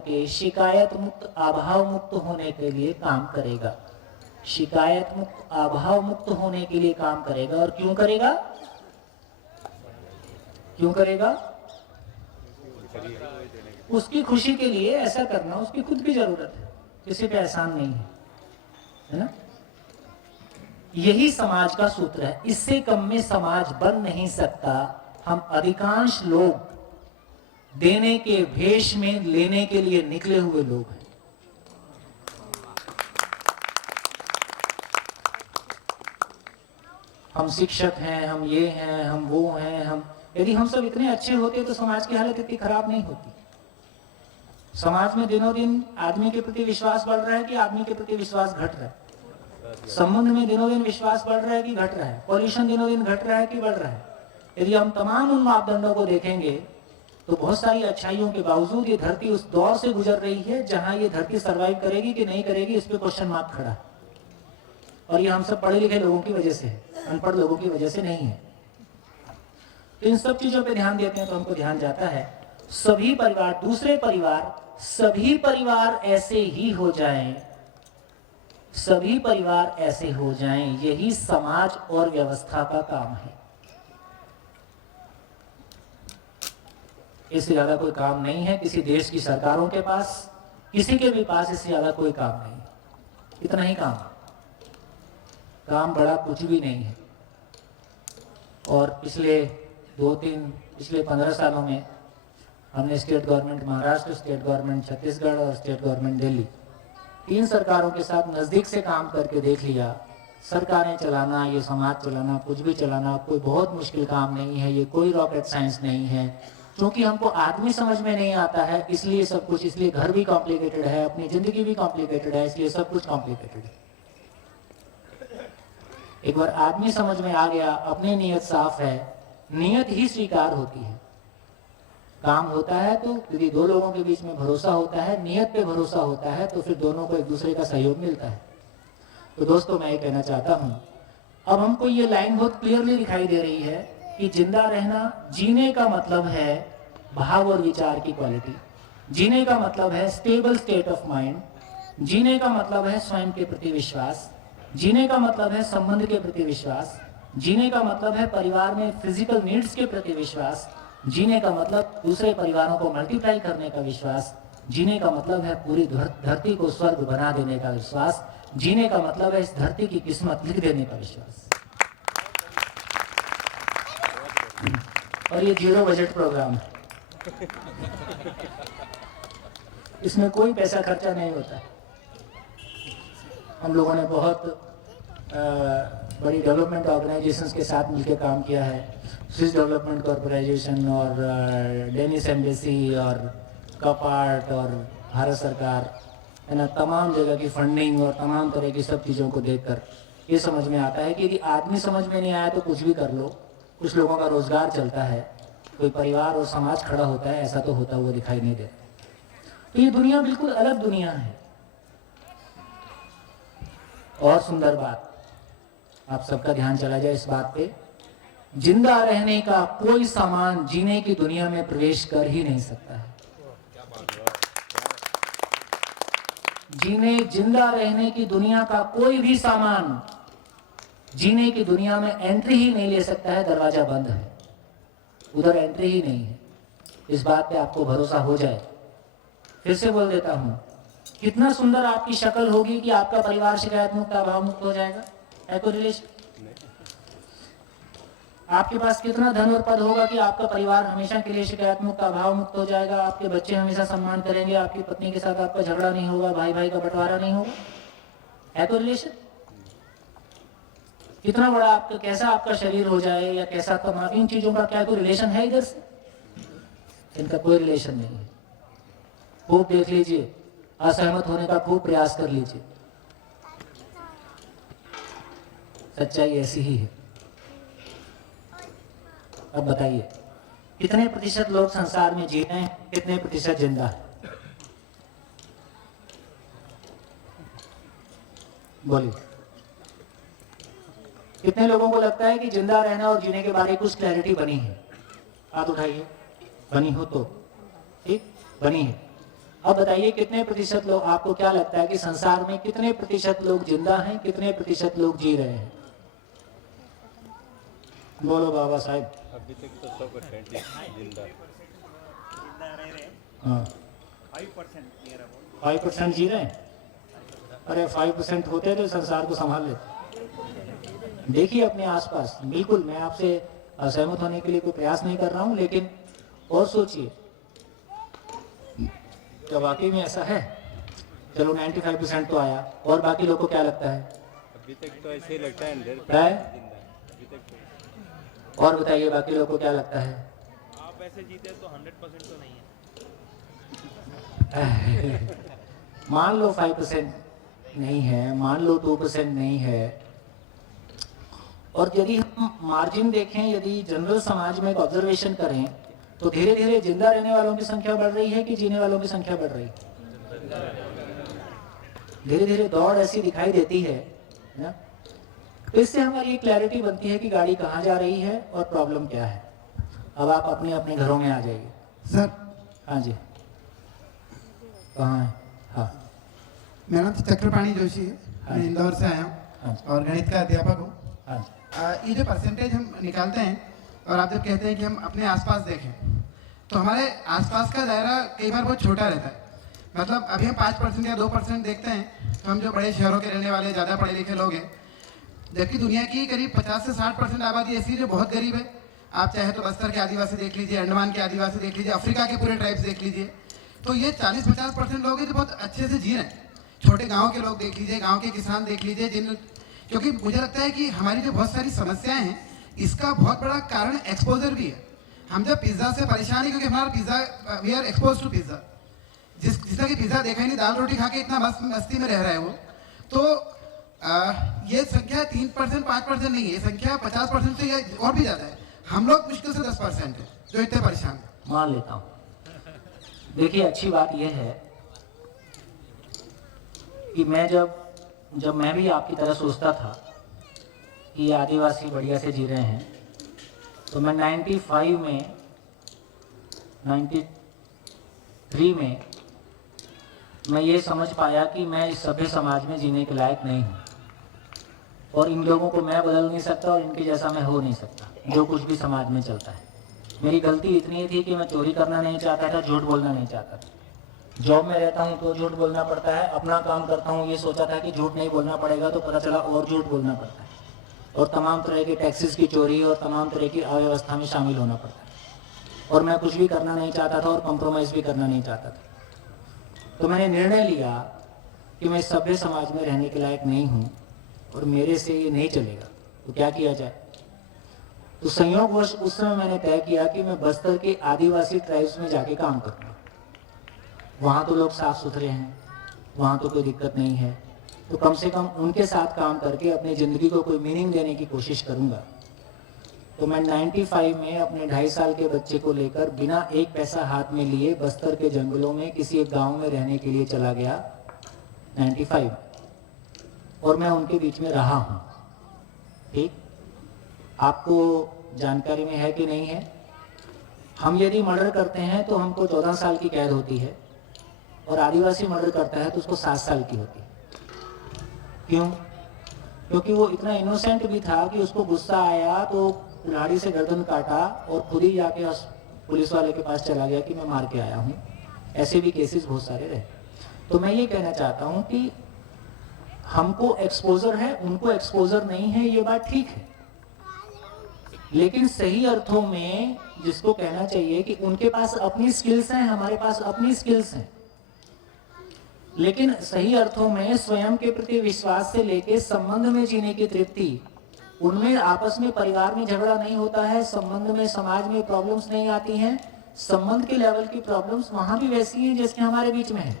के शिकायत मुक्त, अभाव मुक्त होने के लिए काम करेगा। शिकायत मुक्त, अभाव मुक्त होने के लिए काम करेगा। और क्यों करेगा? क्यों करेगा? उसकी खुशी के लिए ऐसा करना उसकी खुद की जरूरत है, किसी पे एहसान नहीं है ना? यही समाज का सूत्र है। इससे कम में समाज बन नहीं सकता। हम अधिकांश लोग देने के भेष में लेने के लिए निकले हुए लोग हैं। हम शिक्षक हैं, हम ये हैं, हम वो हैं, यदि हम सब इतने अच्छे होते तो समाज की हालत इतनी खराब नहीं होती। समाज में दिनों दिन आदमी के प्रति विश्वास बढ़ रहा है कि आदमी के प्रति विश्वास घट रहा है? संबंध में दिनों दिन विश्वास बढ़ रहा है कि घट रहा है? पॉल्यूशन दिनों दिन घट रहा है कि बढ़ रहा है? यदि हम तमाम उन मापदंडों को देखेंगे तो बहुत सारी अच्छाइयों के बावजूद ये धरती उस दौर से गुजर रही है जहां ये धरती सर्वाइव करेगी कि नहीं करेगी, इस पे क्वेश्चन मार्क खड़ा है। और ये हम सब पढ़े लिखे लोगों की वजह से है, अनपढ़ लोगों की वजह से नहीं है। तो इन सब चीजों पे ध्यान देते हैं तो हमको ध्यान जाता है सभी परिवार, दूसरे परिवार, सभी परिवार ऐसे ही हो जाएं, सभी परिवार ऐसे हो जाएं, यही समाज और व्यवस्था का काम है। इससे ज्यादा कोई काम नहीं है किसी देश की सरकारों के पास, किसी के भी पास इससे ज्यादा कोई काम नहीं। इतना ही काम बड़ा कुछ भी नहीं है। और पिछले 15 सालों में हमने state government Maharashtra, state government Chhattisgarh और स्टेट गवर्नमेंट दिल्ली, 3 सरकारों के साथ नज़दीक से काम करके देख लिया। सरकारें चलाना, ये समाज चलाना, कुछ भी चलाना कोई बहुत मुश्किल काम नहीं है। ये कोई रॉकेट साइंस नहीं है। क्योंकि हमको आदमी समझ में नहीं आता है इसलिए सब कुछ, इसलिए घर भी कॉम्प्लिकेटेड है, अपनी जिंदगी भी कॉम्प्लिकेटेड है, इसलिए सब कुछ कॉम्प्लिकेटेड है। एक बार आदमी समझ में आ गया, अपनी नीयत साफ है, नीयत ही स्वीकार होती है। काम होता है तो यदि 2 लोगों के बीच में भरोसा होता है, नीयत पे भरोसा होता है, तो फिर दोनों को एक दूसरे का सहयोग मिलता है। तो दोस्तों मैं ये कहना चाहता हूँ, अब हमको ये लाइन बहुत क्लियरली दिखाई दे रही है कि जिंदा रहना, जीने का मतलब है भाव और विचार की क्वालिटी, जीने का मतलब है स्टेबल स्टेट ऑफ माइंड, जीने का मतलब है स्वयं के प्रति विश्वास, जीने का मतलब है संबंध के प्रति विश्वास, जीने का मतलब है परिवार में फिजिकल नीड्स के प्रति विश्वास, जीने का मतलब दूसरे परिवारों को मल्टीप्लाई करने का विश्वास, जीने का मतलब है पूरी धरती को स्वर्ग बना देने का विश्वास, जीने का मतलब है इस धरती की किस्मत लिख देने का विश्वास। और ये 0 बजट प्रोग्राम है, इसमें कोई पैसा खर्चा नहीं होता। हम लोगों ने बहुत बड़ी डेवलपमेंट ऑर्गेनाइजेशंस के साथ मिलकर काम किया है। स्विस डेवलपमेंट कॉर्पोरेशन और डेनिस एम्बेसी और कपार्ट और भारत सरकार है ना, तमाम जगह की फंडिंग और तमाम तरह की सब चीज़ों को देखकर ये समझ में आता है कि यदि आदमी समझ में नहीं आया तो कुछ भी कर लो। कुछ लोगों का रोजगार चलता है, कोई परिवार और समाज खड़ा होता है, ऐसा तो होता हुआ दिखाई नहीं देता। तो ये दुनिया बिल्कुल अलग दुनिया है। और सुंदर बात, आप सबका ध्यान चला जाए इस बात पे, जिंदा रहने का कोई सामान जीने की दुनिया में प्रवेश कर ही नहीं सकता है। जिंदा रहने की दुनिया का कोई भी सामान जीने की दुनिया में एंट्री ही नहीं ले सकता है। दरवाजा बंद है, उधर एंट्री ही नहीं है। इस बात पे आपको भरोसा हो जाए। फिर से बोल देता हूं, कितना सुंदर आपकी शक्ल होगी कि आपका परिवार शिकायत मुक्त, अभाव मुक्त हो जाएगा। है कोई रिलेशन? आपके पास कितना धन और पद होगा कि आपका परिवार हमेशा के लिए शिकायत मुक्त, अभाव मुक्त हो जाएगा। आपके बच्चे हमेशा सम्मान करेंगे, आपकी पत्नी के साथ आपका झगड़ा नहीं होगा, भाई भाई का बंटवारा नहीं होगा। है कोई रिलेशन? कितना बड़ा आपका, कैसा आपका शरीर हो जाए या कैसा तमाम, इन चीजों का क्या कोई रिलेशन है इधर से? इनका कोई रिलेशन नहीं है। खूब देख लीजिए, असहमत होने का खूब प्रयास कर लीजिए, सच्चाई ऐसी ही है। अब बताइए कितने प्रतिशत लोग संसार में जी रहे हैं, कितने प्रतिशत जिंदा है? बोलिए कितने लोगों को लगता है कि जिंदा रहना और जीने के बारे में कुछ क्लैरिटी बनी है? हाथ उठाइए, बनी हो तो ठीक, बनी है। अब बताइए कितने प्रतिशत लोग, आपको क्या लगता है कि संसार में कितने प्रतिशत लोग जिंदा हैं, कितने प्रतिशत लोग जी रहे हैं? बोलो बाबा साहब। अभी तक तो 100% जिंदा। हाँ 5% जी रहे हैं। अरे 5% होते तो संसार को संभाल लेते। देखिए अपने आसपास, बिल्कुल मैं आपसे असहमत होने के लिए कोई प्रयास नहीं कर रहा हूं, लेकिन और सोचिए क्या वाकई में ऐसा है? चलो 95% तो आया, और बाकी लोग को क्या लगता है? अभी तक तो ऐसे ही लगता है 100% है? जिंदा अभी तक तो। और बताइए बाकी लोग को क्या लगता है? आप ऐसे जीते तो 100% तो नहीं है। मान लो 5% नहीं है, मान लो 2% नहीं है, और यदि हम मार्जिन देखें, यदि जनरल समाज में एक ऑब्जर्वेशन करें तो धीरे धीरे जिंदा रहने वालों की संख्या बढ़ रही है कि जीने वालों की संख्या बढ़ रही है? धीरे धीरे दौड़ ऐसी दिखाई देती है ना। तो इससे हमारी ये क्लैरिटी बनती है कि गाड़ी कहाँ जा रही है और प्रॉब्लम क्या है। अब आप अपने अपने घरों में आ जाइए। सर हाँ जी, कहाँ है? हाँ मेरा नाम चक्रपाणी जोशी है, मैं इंदौर से आया हाँ। हूँ और गणित का अध्यापक हूँ। हाँ ये जो परसेंटेज हम निकालते हैं और आप जब कहते हैं कि हम अपने आसपास देखें, तो हमारे आसपास का दायरा कई बार बहुत छोटा रहता है। मतलब अभी हम 5% या 2% देखते हैं, तो हम जो बड़े शहरों के रहने वाले ज़्यादा पढ़े लिखे लोग हैं, जबकि दुनिया की करीब 50 से 60% आबादी ऐसी है जो बहुत गरीब है। आप चाहे तो बस्तर के आदिवासी देख लीजिए, अंडमान के आदिवासी देख लीजिए, अफ्रीका के पूरे ट्राइब्स देख लीजिए। तो ये 40-50% लोग हैं जो बहुत अच्छे से जी रहे हैं। छोटे गाँव के लोग देख लीजिए, गाँव के किसान देख लीजिए, क्योंकि मुझे लगता है कि हमारी जो बहुत सारी समस्याएं हैं, इसका बहुत बड़ा कारण एक्सपोजर भी है। हम जब पिज्ज़ा से परेशान है क्योंकि हमारा pizza, we are expose to pizza. जिसका कि पिज्ज़ा देखा ही नहीं, दाल रोटी खा के इतना मस्ती में रह रहा है वो। तो ये संख्या 3% 5% नहीं है, ये संख्या 50% से और भी ज़्यादा है। हम लोग मुश्किल से 10% है जो इतने परेशान है। मान लेता हूँ। देखिए अच्छी बात यह है कि मैं जब मैं भी आपकी तरह सोचता था कि आदिवासी बढ़िया से जी रहे हैं, तो मैं 95 में 93 में मैं ये समझ पाया कि मैं इस सभ्य समाज में जीने के लायक नहीं हूँ, और इन लोगों को मैं बदल नहीं सकता और इनके जैसा मैं हो नहीं सकता जो कुछ भी समाज में चलता है। मेरी गलती इतनी थी कि मैं चोरी करना नहीं चाहता था, झूठ बोलना नहीं चाहता था। जॉब में रहता हूँ तो झूठ बोलना पड़ता है, अपना काम करता हूँ ये सोचा था कि झूठ नहीं बोलना पड़ेगा, तो पता चला और झूठ बोलना पड़ता है, और तमाम तरह के टैक्सेस की चोरी और तमाम तरह की अव्यवस्था में शामिल होना पड़ता है। और मैं कुछ भी करना नहीं चाहता था और कॉम्प्रोमाइज़ भी करना नहीं चाहता था। तो मैंने निर्णय लिया कि मैं सभ्य समाज में रहने के लायक नहीं हूँ और मेरे से ये नहीं चलेगा, तो क्या किया जाए। तो संयोगवश उस समय मैंने तय किया कि मैं बस्तर के आदिवासी ट्राइब्स में जाके काम करूँगा। वहाँ तो लोग साफ सुथरे हैं, वहाँ तो कोई दिक्कत नहीं है, तो कम से कम उनके साथ काम करके अपनी ज़िंदगी को कोई मीनिंग देने की कोशिश करूँगा। तो मैं 95 में अपने 2.5 साल के बच्चे को लेकर बिना एक पैसा हाथ में लिए बस्तर के जंगलों में किसी एक गांव में रहने के लिए चला गया 95, और मैं उनके बीच में रहा हूँ। ठीक, आपको जानकारी में है कि नहीं है? हम यदि मर्डर करते हैं तो हमको 14 साल की कैद होती है, और आदिवासी मर्डर करता है तो उसको 7 साल की होती है। क्यों? क्योंकि वो इतना इनोसेंट भी था कि उसको गुस्सा आया तो कुल्हाड़ी से गर्दन काटा और खुद ही जाके पुलिस वाले के पास चला गया कि मैं मार के आया हूँ। ऐसे भी केसेस बहुत सारे रहे। तो मैं ये कहना चाहता हूँ कि हमको एक्सपोजर है, उनको एक्सपोजर नहीं है, ये बात ठीक है, लेकिन सही अर्थों में जिसको कहना चाहिए कि उनके पास अपनी स्किल्स हैं, हमारे पास अपनी स्किल्स हैं, लेकिन सही अर्थों में स्वयं के प्रति विश्वास से लेके संबंध में जीने की तृप्ति, उनमें आपस में परिवार में झगड़ा नहीं होता है, संबंध में समाज में प्रॉब्लम्स नहीं आती हैं, संबंध के लेवल की प्रॉब्लम्स वहां भी वैसी हैं जैसे हमारे बीच में है।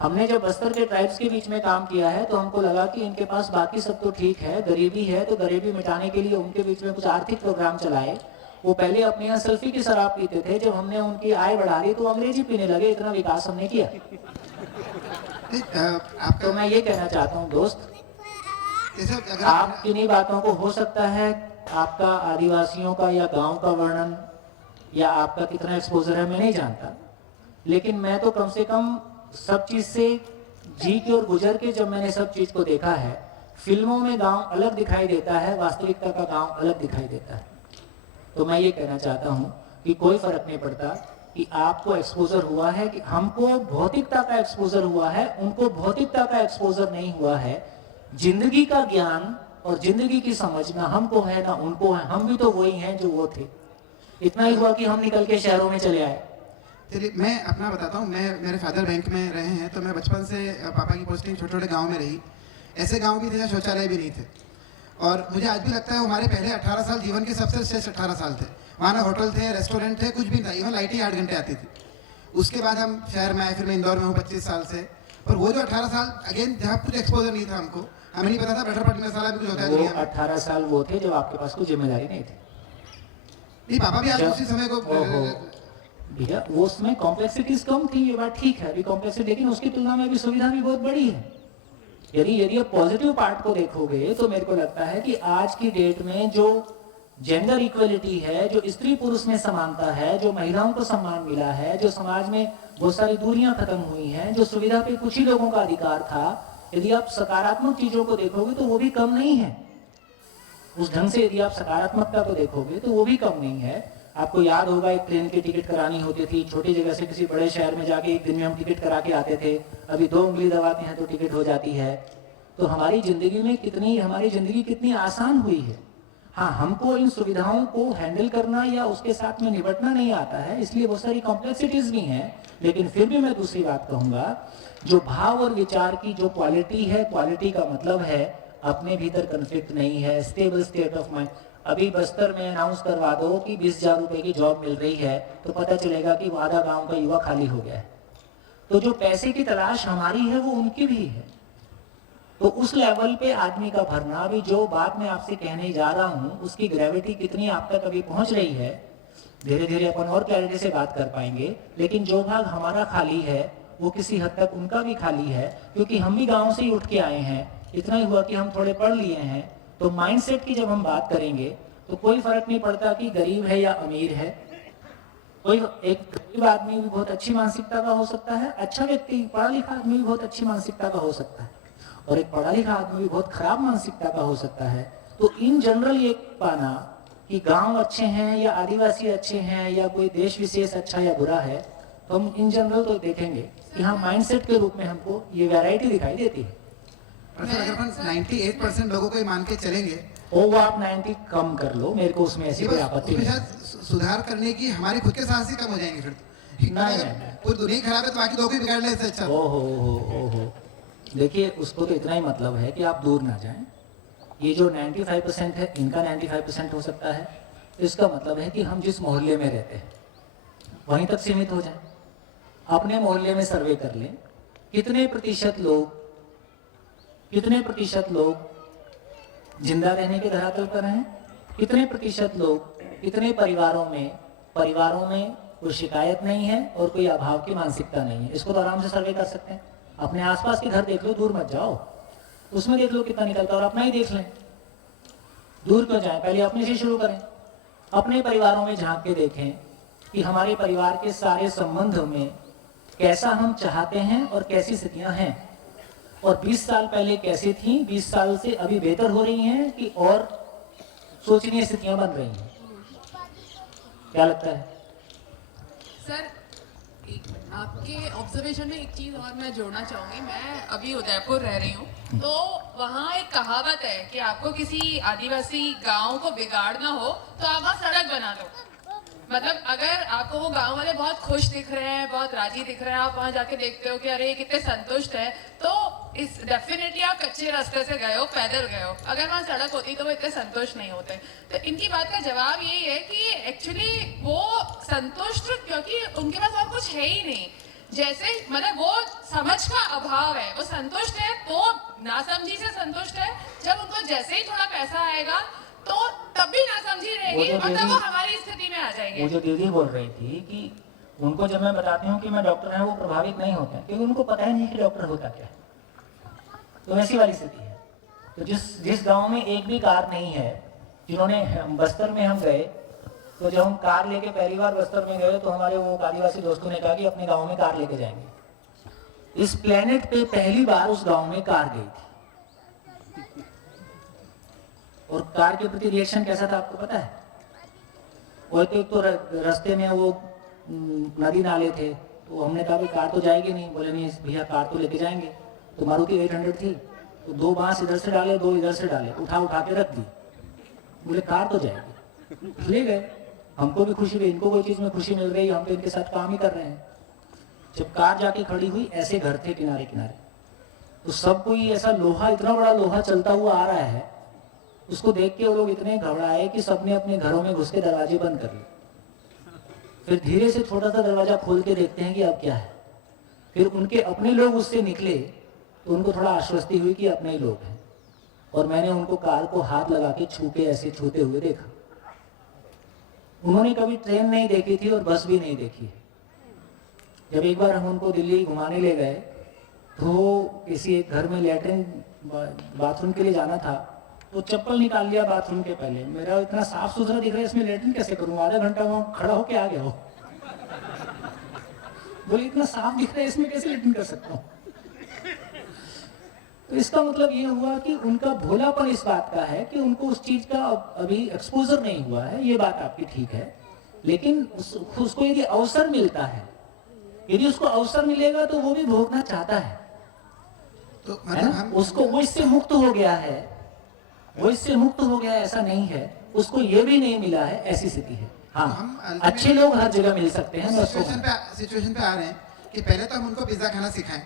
हमने जब बस्तर के ट्राइब्स के बीच में काम किया है तो हमको लगा कि इनके पास बाकी सब तो ठीक है, गरीबी है, तो गरीबी मिटाने के लिए उनके बीच में कुछ आर्थिक प्रोग्राम चलाए। वो पहले अपने यहाँ सल्फी की शराब पीते थे, जब हमने उनकी आय बढ़ा दी तो अंग्रेजी पीने लगे। इतना विकास हमने किया। तो मैं ये कहना चाहता हूँ दोस्त, जैसे अगर आप किन्हीं बातों को, हो सकता है आपका आदिवासियों का या गांव का वर्णन या आपका कितना एक्सपोजर है मैं नहीं जानता, लेकिन मैं तो कम से कम सब चीज से जी के और गुजर के जब मैंने सब चीज को देखा है, फिल्मों में गांव अलग दिखाई देता है, वास्तविकता का गांव अलग दिखाई देता है। तो मैं ये कहना चाहता हूँ कि कोई फर्क नहीं पड़ता कि आपको एक्सपोजर हुआ है, कि हमको भौतिकता का एक्सपोजर हुआ है, उनको भौतिकता का एक्सपोजर नहीं हुआ है। जिंदगी का ज्ञान और जिंदगी की समझ ना हमको है ना उनको है, हम भी तो वही हैं जो वो थे। इतना ही हुआ कि हम निकल के शहरों में चले आए। चलिए मैं अपना बताता हूँ। मैं, मेरे फादर बैंक में रहे हैं, तो मैं बचपन से पापा की पोस्टिंग छोटे छोटे गाँव में रही। ऐसे गाँव भी थे जहाँ शौचालय भी नहीं थे, और मुझे आज भी लगता है हमारे पहले 18 साल जीवन के सबसे श्रेष्ठ 18 साल थे। वहाँ ना होटल थे, रेस्टोरेंट थे, कुछ भी नहीं था, इवन लाइट ही 8 घंटे आती थी। उसके बाद हम शहर में आए, फिर मैं इंदौर में हूँ 25 साल से। और वो जो 18 साल अगेन जहाँ कुछ एक्सपोजर नहीं था हमको, हमें नहीं पता था बटर पट्टी मसाला भी कुछ होता है वो दुनिया में। 18 साल वो थे जब आपके पास कोई जिम्मेदारी नहीं थी। नहीं, पापा भी आज जब- उसी समय को भैया वो उसमें कॉम्प्लेक्सिटीज कम थी, ये बात ठीक है, अभी कॉम्प्लेक्सिटी, लेकिन उसकी तुलना में भी सुविधा भी बहुत बड़ी है। यदि आप पॉजिटिव पार्ट को देखोगे तो मेरे को लगता है कि आज की डेट में जो जेंडर इक्वलिटी है, जो स्त्री पुरुष में समानता है, जो महिलाओं को सम्मान मिला है, जो समाज में बहुत सारी दूरियां खत्म हुई हैं, जो सुविधा पे कुछ ही लोगों का अधिकार था, यदि आप सकारात्मक चीजों को देखोगे तो वो भी कम नहीं है। उस ढंग से यदि आप सकारात्मकता को देखोगे तो वो भी कम नहीं है। आपको याद होगा एक ट्रेन की टिकट करानी होती थी, छोटी जगह से किसी बड़े शहर में जाके एक दिन में हम टिकट करा के आते थे। अभी 2 उंगली दबाते हैं तो टिकट हो जाती है। तो हमारी जिंदगी कितनी आसान हुई है। हाँ, हमको इन सुविधाओं को हैंडल करना या उसके साथ में निपटना नहीं आता है, इसलिए बहुत सारी कॉम्प्लेक्सिटीज भी हैं। लेकिन फिर भी मैं दूसरी बात कहूंगा, जो भाव और विचार की जो क्वालिटी है, क्वालिटी का मतलब है अपने भीतर कन्फ्लिक्ट नहीं है, स्टेबल स्टेट ऑफ माइंड। अभी बस्तर में अनाउंस करवा दो कि 20,000 रुपए की जॉब मिल रही है तो पता चलेगा कि आधा गांव का युवा खाली हो गया है। तो जो पैसे की तलाश हमारी है वो उनकी भी है। तो उस लेवल पे आदमी का भरना, अभी जो बात मैं आपसे कहने जा रहा हूं उसकी ग्रेविटी कितनी आप तक अभी पहुंच रही है, धीरे धीरे अपन और क्लैरिटी से बात कर पाएंगे। लेकिन जो भाग हमारा खाली है वो किसी हद तक उनका भी खाली है, क्योंकि हम भी गांव से ही उठ के आए हैं। इतना ही हुआ कि हम थोड़े पढ़ लिए हैं। तो माइंडसेट की जब हम बात करेंगे तो कोई फर्क नहीं पड़ता कि गरीब है या अमीर है। कोई एक गरीब आदमी भी बहुत अच्छी मानसिकता का हो सकता है, अच्छा व्यक्ति पढ़ा लिखा आदमी भी बहुत अच्छी मानसिकता का हो सकता है, और एक पढ़ा लिखा आदमी भी बहुत खराब मानसिकता का हो सकता है। तो इन जनरल ये पाना कि गांव अच्छे हैं या आदिवासी अच्छे हैं या कोई देश विशेष अच्छा या बुरा है, तो हम इन जनरल तो देखेंगे कि हाँ माइंडसेट के रूप में हमको ये वैरायटी दिखाई देती है। प्रोफेसर अगर अपन 98% लोगों को ही मान के चलेंगे, वो आप 90 कम कर लो, मेरे को उसमें ऐसी कोई आपत्ति उसमें नहीं। शायद सुधार करने की हमारे खुद के साहस ही कम हो जाएंगे फिर तो। नहीं, अगर नहीं। पूरी दुनिया खराब है तो बाकी दो को बिगाड़ ले इससे अच्छा। ओहो, देखिए उसको तो इतना ही मतलब है कि आप दूर ना जाएं। ये जो 95% है इनका 95% हो सकता है, इसका मतलब है कि हम जिस मोहल्ले में रहते हैं वहीं तक सीमित हो जाएं। अपने मोहल्ले में सर्वे कर लें, कितने प्रतिशत लोग जिंदा रहने के धरातल पर हैं, कितने प्रतिशत लोग, कितने परिवारों में कोई शिकायत नहीं है और कोई अभाव की मानसिकता नहीं है। इसको तो आराम से सर्वे कर सकते हैं। अपने आसपास के घर देख लो, दूर मत जाओ, उसमें देख लो कितना निकलता है और अपना ही देख लें। दूर क्यों जाएं, पहले अपने से शुरू करें। अपने परिवारों में झांक के देखें कि हमारे परिवार के सारे संबंधों में कैसा हम चाहते हैं और कैसी स्थितियां हैं, और 20 साल पहले कैसी थी, 20 साल से अभी बेहतर हो रही हैं कि और सोचनीय स्थितियां बन रही हैं। क्या लगता है? सर, आपके ऑब्जर्वेशन में एक चीज और मैं जोड़ना चाहूंगी। मैं अभी उदयपुर रह रही हूँ, तो वहाँ एक कहावत है कि आपको किसी आदिवासी गांव को बिगाड़ना हो तो आप वहाँ सड़क बना दो। मतलब अगर आपको वो गांव वाले बहुत खुश दिख रहे हैं, बहुत राजी दिख रहे हैं, आप वहाँ जाके देखते हो कि अरे ये कितने संतुष्ट है, तो इस डेफिनेटली आप कच्चे रास्ते से गए हो, पैदल गए हो। अगर वहाँ सड़क होती तो वो इतने संतुष्ट नहीं होते। तो इनकी बात का जवाब यही है कि एक्चुअली वो संतुष्ट क्योंकि उनके पास और कुछ है ही नहीं। जैसे मतलब वो समझ का अभाव है, वो संतुष्ट है तो नासमझी से संतुष्ट है। जब उनको जैसे ही थोड़ा पैसा आएगा तो तब भी नासमझी रहेगी वो जो और तब दीदी- वो हमारी स्थिति में आ जाएंगे। वो जो दीदी बोल रही थी कि उनको जब मैं बताती हूँ कि मैं डॉक्टर हूँ, वो प्रभावित नहीं होते हैं, क्योंकि उनको पता ही नहीं कि डॉक्टर होता क्या है। तो वैसी वाली स्थिति है। तो जिस गांव में एक भी कार नहीं है, जिन्होंने बस्तर में हम गए, तो जब हम कार लेके पहली बार बस्तर में गए तो हमारे वो आदिवासी दोस्तों ने कहा कि अपने गांव में कार लेके जाएंगे। इस प्लेनेट पे पहली बार उस गांव में कार गई थी, और कार के प्रति रिएक्शन कैसा था आपको पता है? वो तो रास्ते में वो नदी नाले थे, तो हमने कहा भाई कार तो जाएगी नहीं। बोले नहीं भैया कार तो लेके जाएंगे। तो मारुति 800 थी, तो 2 बांस इधर से डाले, 2 इधर से डाले, उठा के रख दी। बोले कार तो जाएगी, ले गए। हमको भी खुशी हुई, इनको कोई चीज में खुशी मिल रही है, हम तो इनके साथ काम ही कर रहे हैं। जब कार जाके खड़ी हुई, ऐसे घर थे किनारे किनारे, तो सब कोई ऐसा लोहा, इतना बड़ा लोहा चलता हुआ आ रहा है, उसको देख के वो लोग इतने घबराए कि सबने अपने घरों में घुस के दरवाजे बंद कर लिए। फिर धीरे से छोटा सा दरवाजा खोल के देखते हैं कि अब क्या है। फिर उनके अपने लोग उससे निकले, तो उनको थोड़ा आश्वस्ति हुई कि अपने ही लोग हैं। और मैंने उनको कार को हाथ लगा के छू के ऐसे छूते हुए देखा। उन्होंने कभी ट्रेन नहीं देखी थी और बस भी नहीं देखी। जब एक बार हम उनको दिल्ली घुमाने ले गए, तो किसी एक घर में लैट्रिन बाथरूम के लिए जाना था, तो चप्पल निकाल लिया बाथरूम के पहले। मेरा इतना साफ सुथरा दिख रहा है, इसमें लैट्रिन कैसे करूं? आधा घंटा वहां खड़ा होके आ गया हो। बोले इतना साफ दिख रहा है, इसमें कैसे लैट्रिन कर सकता हूं? तो इसका मतलब ये हुआ कि उनका भोलापन इस बात का है कि उनको उस चीज का अभी एक्सपोजर नहीं हुआ है। ये बात आपकी ठीक है, लेकिन उसको यदि अवसर मिलता है, यदि उसको अवसर मिलेगा तो वो भी भोगना चाहता है। तो है मतलब ना? हम उसको वो इससे मुक्त हो गया है, वो इससे मुक्त हो गया है, ऐसा नहीं है। उसको ये भी नहीं मिला है, ऐसी स्थिति है। हाँ, हम ultimate- अच्छे लोग हर जगह मिल सकते हैं। मैं उसको सिचुएशन पे आ रहे हैं कि पहले तो हम उनको पिज्जा खाना सिखाएं,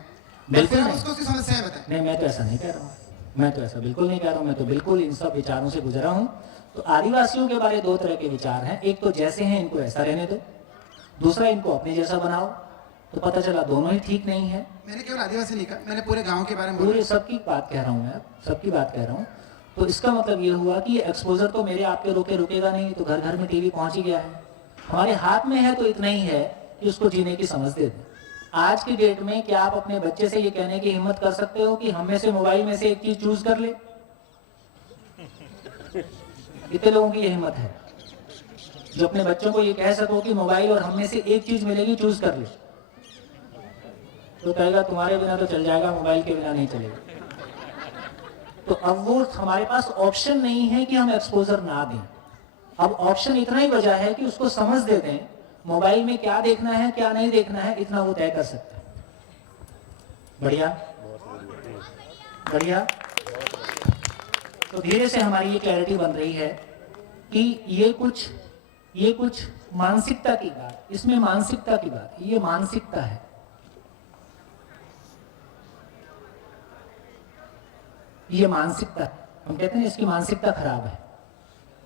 बिल्कुल फिर हम नहीं। उसको उसकी समस्याएं बताएं। नहीं, मैं तो ऐसा नहीं कह रहा हूँ, मैं तो ऐसा बिल्कुल नहीं कह रहा हूँ। मैं तो बिल्कुल इन सब विचारों से गुजरा हूँ। तो आदिवासियों के बारे 2 तरह के विचार हैं। एक तो जैसे हैं इनको ऐसा रहने दो, दूसरा इनको अपने जैसा बनाओ। तो पता चला दोनों ही ठीक नहीं है। मैंने केवल आदिवासी नहीं कहा, मैंने पूरे गांव के बारे में पूरे बोला। सबकी बात कह रहा हूँ, मैं सबकी बात कह रहा हूँ। तो इसका मतलब ये हुआ कि ये एक्सपोजर तो मेरे आपके रुकेगा नहीं। तो घर घर में टीवी पहुंच ही गया है, हमारे हाथ में है। तो इतना ही है कि उसको जीने की समझ दे दें। आज की डेट में क्या आप अपने बच्चे से ये कहने की हिम्मत कर सकते हो कि हम में से मोबाइल में से एक चीज चूज कर ले? कितने लोगों की ये हिम्मत है जो अपने बच्चों को ये कह सको कि मोबाइल और हम में से एक चीज मिलेगी, चूज कर ले? तो कहेगा तुम्हारे बिना तो चल जाएगा, मोबाइल के बिना नहीं चलेगा। तो अब वो हमारे पास ऑप्शन नहीं है कि हम एक्सपोजर ना दें। अब ऑप्शन इतना ही बचा है कि उसको समझ दे दें, मोबाइल में क्या देखना है क्या नहीं देखना है, इतना वो तय कर सकता है। बढ़िया बढ़िया। तो धीरे से हमारी ये क्लैरिटी बन रही है कि ये कुछ मानसिकता की बात, इसमें मानसिकता की बात, ये मानसिकता है। ये मानसिकता, हम कहते हैं इसकी मानसिकता खराब है।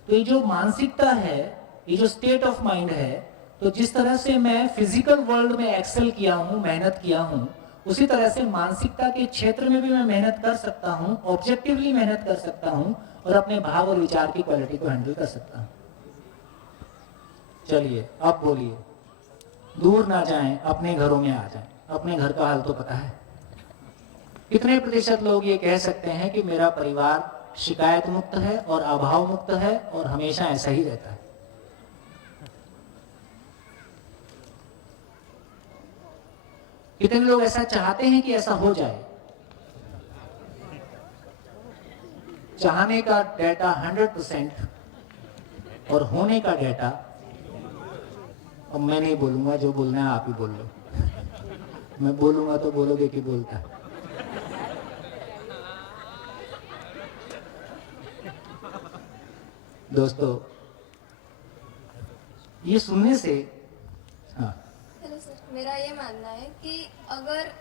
तो ये जो मानसिकता है, ये जो स्टेट ऑफ माइंड है, तो जिस तरह से मैं फिजिकल वर्ल्ड में एक्सेल किया हूं, मेहनत किया हूं, उसी तरह से मानसिकता के क्षेत्र में भी मैं मेहनत कर सकता हूं, ऑब्जेक्टिवली मेहनत कर सकता हूं और अपने भाव और विचार की क्वालिटी को हैंडल कर सकता हूं। चलिए अब बोलिए, दूर ना जाएं, अपने घरों में आ जाएं। अपने घर का हाल तो पता है। कितने प्रतिशत लोग ये कह सकते हैं कि मेरा परिवार शिकायत मुक्त है और अभाव मुक्त है और हमेशा ऐसा ही रहता है? कितने लोग ऐसा चाहते हैं कि ऐसा हो जाए? चाहने का डेटा 100% और होने का डेटा, अब मैं नहीं बोलूंगा, जो बोलना है आप ही बोल लो। मैं बोलूंगा तो बोलोगे कि बोलता। दोस्तों, ये सुनने से, हाँ हेलो सर, मेरा ये मानना है कि अगर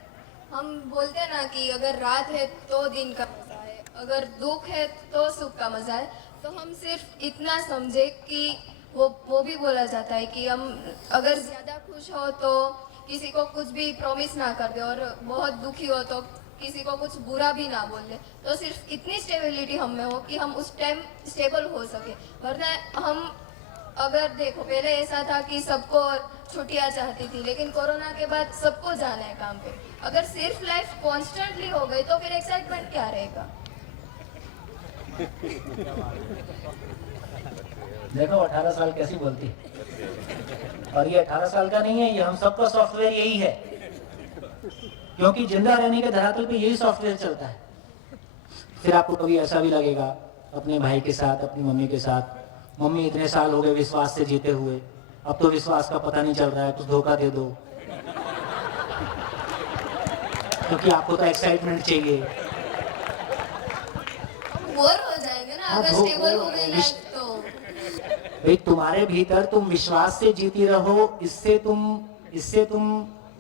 हम बोलते हैं ना कि अगर रात है तो दिन का मजा है, अगर दुख है तो सुख का मजा है, तो हम सिर्फ इतना समझे कि वो भी बोला जाता है कि हम अगर ज़्यादा खुश हो तो किसी को कुछ भी प्रॉमिस ना कर दे और बहुत दुखी हो तो किसी को कुछ बुरा भी ना बोल दे, तो सिर्फ इतनी स्टेबिलिटी हम में हो कि हम उस टाइम स्टेबल हो सके। वरना हम अगर देखो पहले ऐसा था कि सबको छुट्टियां चाहती थी, लेकिन कोरोना के बाद सबको जाना है काम पे। अगर सिर्फ लाइफ कॉन्स्टेंटली हो गई तो फिर एक्साइटमेंट क्या रहेगा? देखो 18 साल कैसी बोलती है। और ये 18 साल का नहीं है, ये हम सबका सॉफ्टवेयर यही है, क्योंकि जिंदा रहने के धरातल पे यही सॉफ्टवेयर चलता है। फिर आपको कभी ऐसा भी लगेगा अपने भाई के साथ, अपनी मम्मी के साथ, मम्मी इतने साल हो गए विश्वास से जीते हुए, अब तो विश्वास का पता नहीं चल रहा है, कुछ धोखा दे दो, क्योंकि आपको तो एक्साइटमेंट चाहिए। बोर हो जाएंगे ना अगर स्टेबल हो गई लाइफ तो। भाई तुम्हारे भीतर तुम विश्वास से जीती रहो, इससे तुम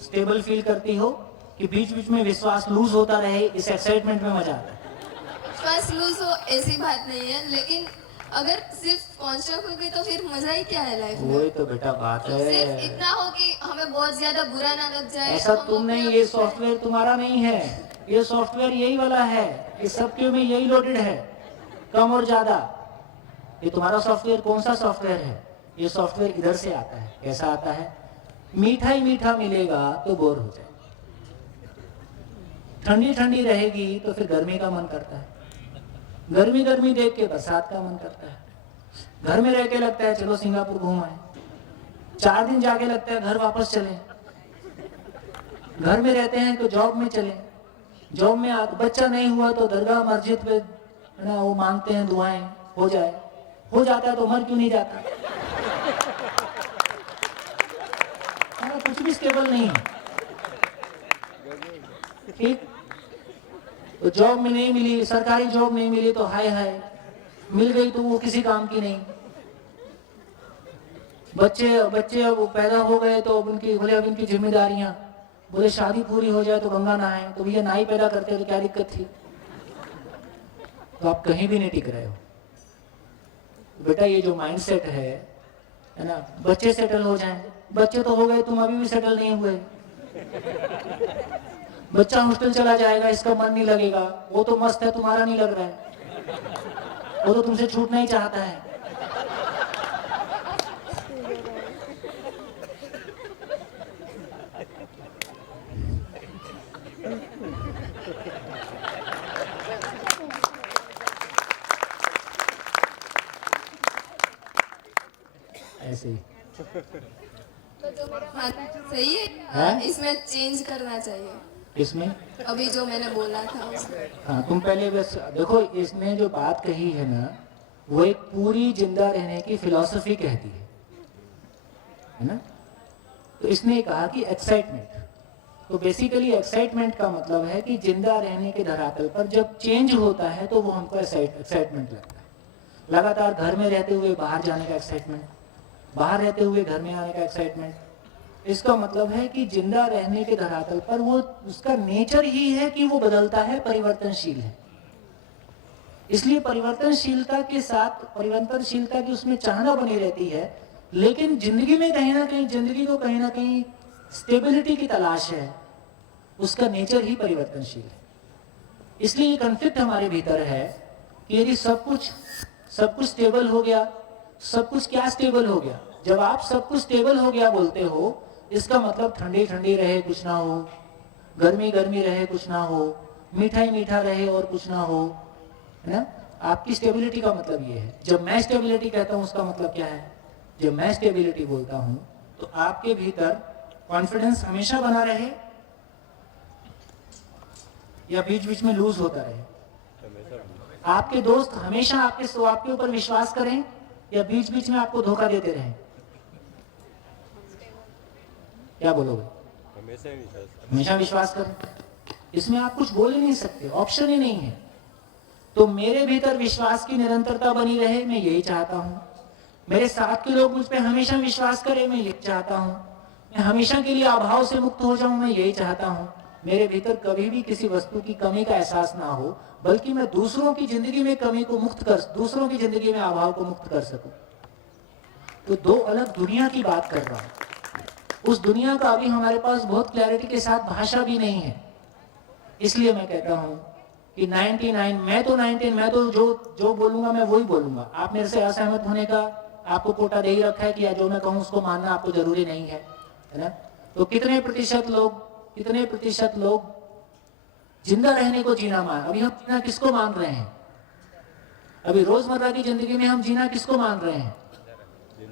स्टेबल फील करती हो कि बीच बीच में विश्वास लूज होता रहे, इस एक्साइटमेंट में मजा आता है। विश्वास लूज हो ऐसी बात नहीं है, लेकिन अगर सिर्फ कॉन्शियस हो गई तो फिर मजा ही क्या है लाइफ में? वही तो बेटा बात सिर्फ है। इतना हो कि हमें बहुत ज्यादा बुरा ना लग जाए। ऐसा हम तुम नहीं, अपने- ये सॉफ्टवेयर तुम्हारा नहीं है, ये सॉफ्टवेयर यही वाला है, इस सबके में यही लोडेड है, कम और ज्यादा। ये तुम्हारा सॉफ्टवेयर कौन सा सॉफ्टवेयर है? ये सॉफ्टवेयर इधर से आता है। कैसा आता है? मीठा ही मीठा मिलेगा तो बोर हो जाए, ठंडी ठंडी रहेगी तो फिर गर्मी का मन करता है, गर्मी गर्मी देख के बरसात का मन करता है, घर में रह के लगता है चलो सिंगापुर घूम आए, 4 दिन जाके लगता है घर वापस चले, घर में रहते हैं तो जॉब में चले, जॉब में बच्चा नहीं हुआ तो दरगाह मस्जिद पे है ना वो मांगते हैं दुआएं, हो जाए, हो जाता है तो मर क्यों नहीं जाता? कुछ भी स्टेबल नहीं है। ठीक, तो जॉब में नहीं मिली, सरकारी जॉब नहीं मिली तो हाय हाय, मिल गई तो वो किसी काम की नहीं। बच्चे अब पैदा हो गए तो उनकी बोले अब इनकी जिम्मेदारियां, बोले शादी पूरी हो जाए तो गंगा नहाए, तो भैया ना ही पैदा करते तो क्या दिक्कत थी? तो आप कहीं भी नहीं टिक रहे हो बेटा। ये जो माइंडसेट है ना, बच्चे सेटल हो जाएं, बच्चे तो हो गए, तुम अभी भी सेटल नहीं हुए। बच्चा हॉस्टल चला जाएगा, इसका मन नहीं लगेगा, वो तो मस्त है, तुम्हारा नहीं लग रहा है, वो तो तुमसे छूटना ही चाहता है। ऐसे ही तो जो मेरा मानना है सही है, हैं? इसमें चेंज करना चाहिए। इसमें अभी जो मैंने बोला था उसमें। हाँ, तुम पहले बस देखो, इसने जो बात कही है ना, वो एक पूरी जिंदा रहने की फिलॉसफी कहती है ना। तो इसने कहा कि एक्साइटमेंट, तो बेसिकली एक्साइटमेंट का मतलब है कि जिंदा रहने के धरातल पर जब चेंज होता है तो वो हमको एक्साइटमेंट लगता है। लगातार घर में रहते हुए बाहर जाने का एक्साइटमेंट, बाहर रहते हुए घर में आने का एक्साइटमेंट, इसका मतलब है कि जिंदा रहने के धरातल पर वो उसका नेचर ही है कि वो बदलता है, परिवर्तनशील है। इसलिए परिवर्तनशीलता के साथ, परिवर्तनशीलता की उसमें चाहना बनी रहती है, लेकिन जिंदगी में कहीं ना कहीं, जिंदगी को कहीं ना कहीं स्टेबिलिटी की तलाश है, उसका नेचर ही परिवर्तनशील है। इसलिए ये कॉन्फ्लिक्ट हमारे भीतर है कि यदि सब कुछ स्टेबल हो गया, सब कुछ क्या स्टेबल हो गया? जब आप सब कुछ स्टेबल हो गया बोलते हो, इसका मतलब ठंडी ठंडी रहे कुछ ना हो, गर्मी गर्मी रहे कुछ ना हो, मीठा ही मीठा रहे और कुछ ना हो, है ना। आपकी स्टेबिलिटी का मतलब ये है। जब मैं स्टेबिलिटी कहता हूं उसका मतलब क्या है? जब मैं स्टेबिलिटी बोलता हूं तो आपके भीतर कॉन्फिडेंस हमेशा बना रहे या बीच बीच में लूज होता रहे? आपके दोस्त हमेशा आपके ऊपर विश्वास करें या बीच बीच में आपको धोखा देते रहें? क्या बोलोगे? हमेशा विश्वास करें। इसमें आप कुछ बोल ही नहीं सकते, ऑप्शन ही नहीं है। तो मेरे भीतर विश्वास की निरंतरता बनी रहे, मैं यही चाहता हूं। मेरे साथ के लोग मुझ पे हमेशा विश्वास करें, मैं यही चाहता हूं। मैं हमेशा के लिए अभाव से मुक्त हो जाऊं, मैं यही चाहता हूं। मेरे भीतर कभी भी किसी वस्तु की कमी का एहसास ना हो, बल्कि मैं दूसरों की जिंदगी में कमी को मुक्त कर, दूसरों की जिंदगी में अभाव को मुक्त कर सकूं। तो दो अलग दुनिया की बात कर रहा हूं। उस दुनिया का अभी हमारे पास बहुत क्लैरिटी के साथ भाषा भी नहीं है। इसलिए मैं कहता हूं कि 99 मैं तो जो बोलूंगा मैं वही बोलूंगा। आप मेरे से असहमत होने का आपको कोटा दे ही रखा है कि जो मैं कहूं उसको मानना आपको जरूरी नहीं है ना। तो कितने प्रतिशत लोग जिंदा रहने को जीना मान, अभी हम जीना किसको मान रहे हैं? अभी रोजमर्रा की जिंदगी में हम जीना किसको मान रहे हैं?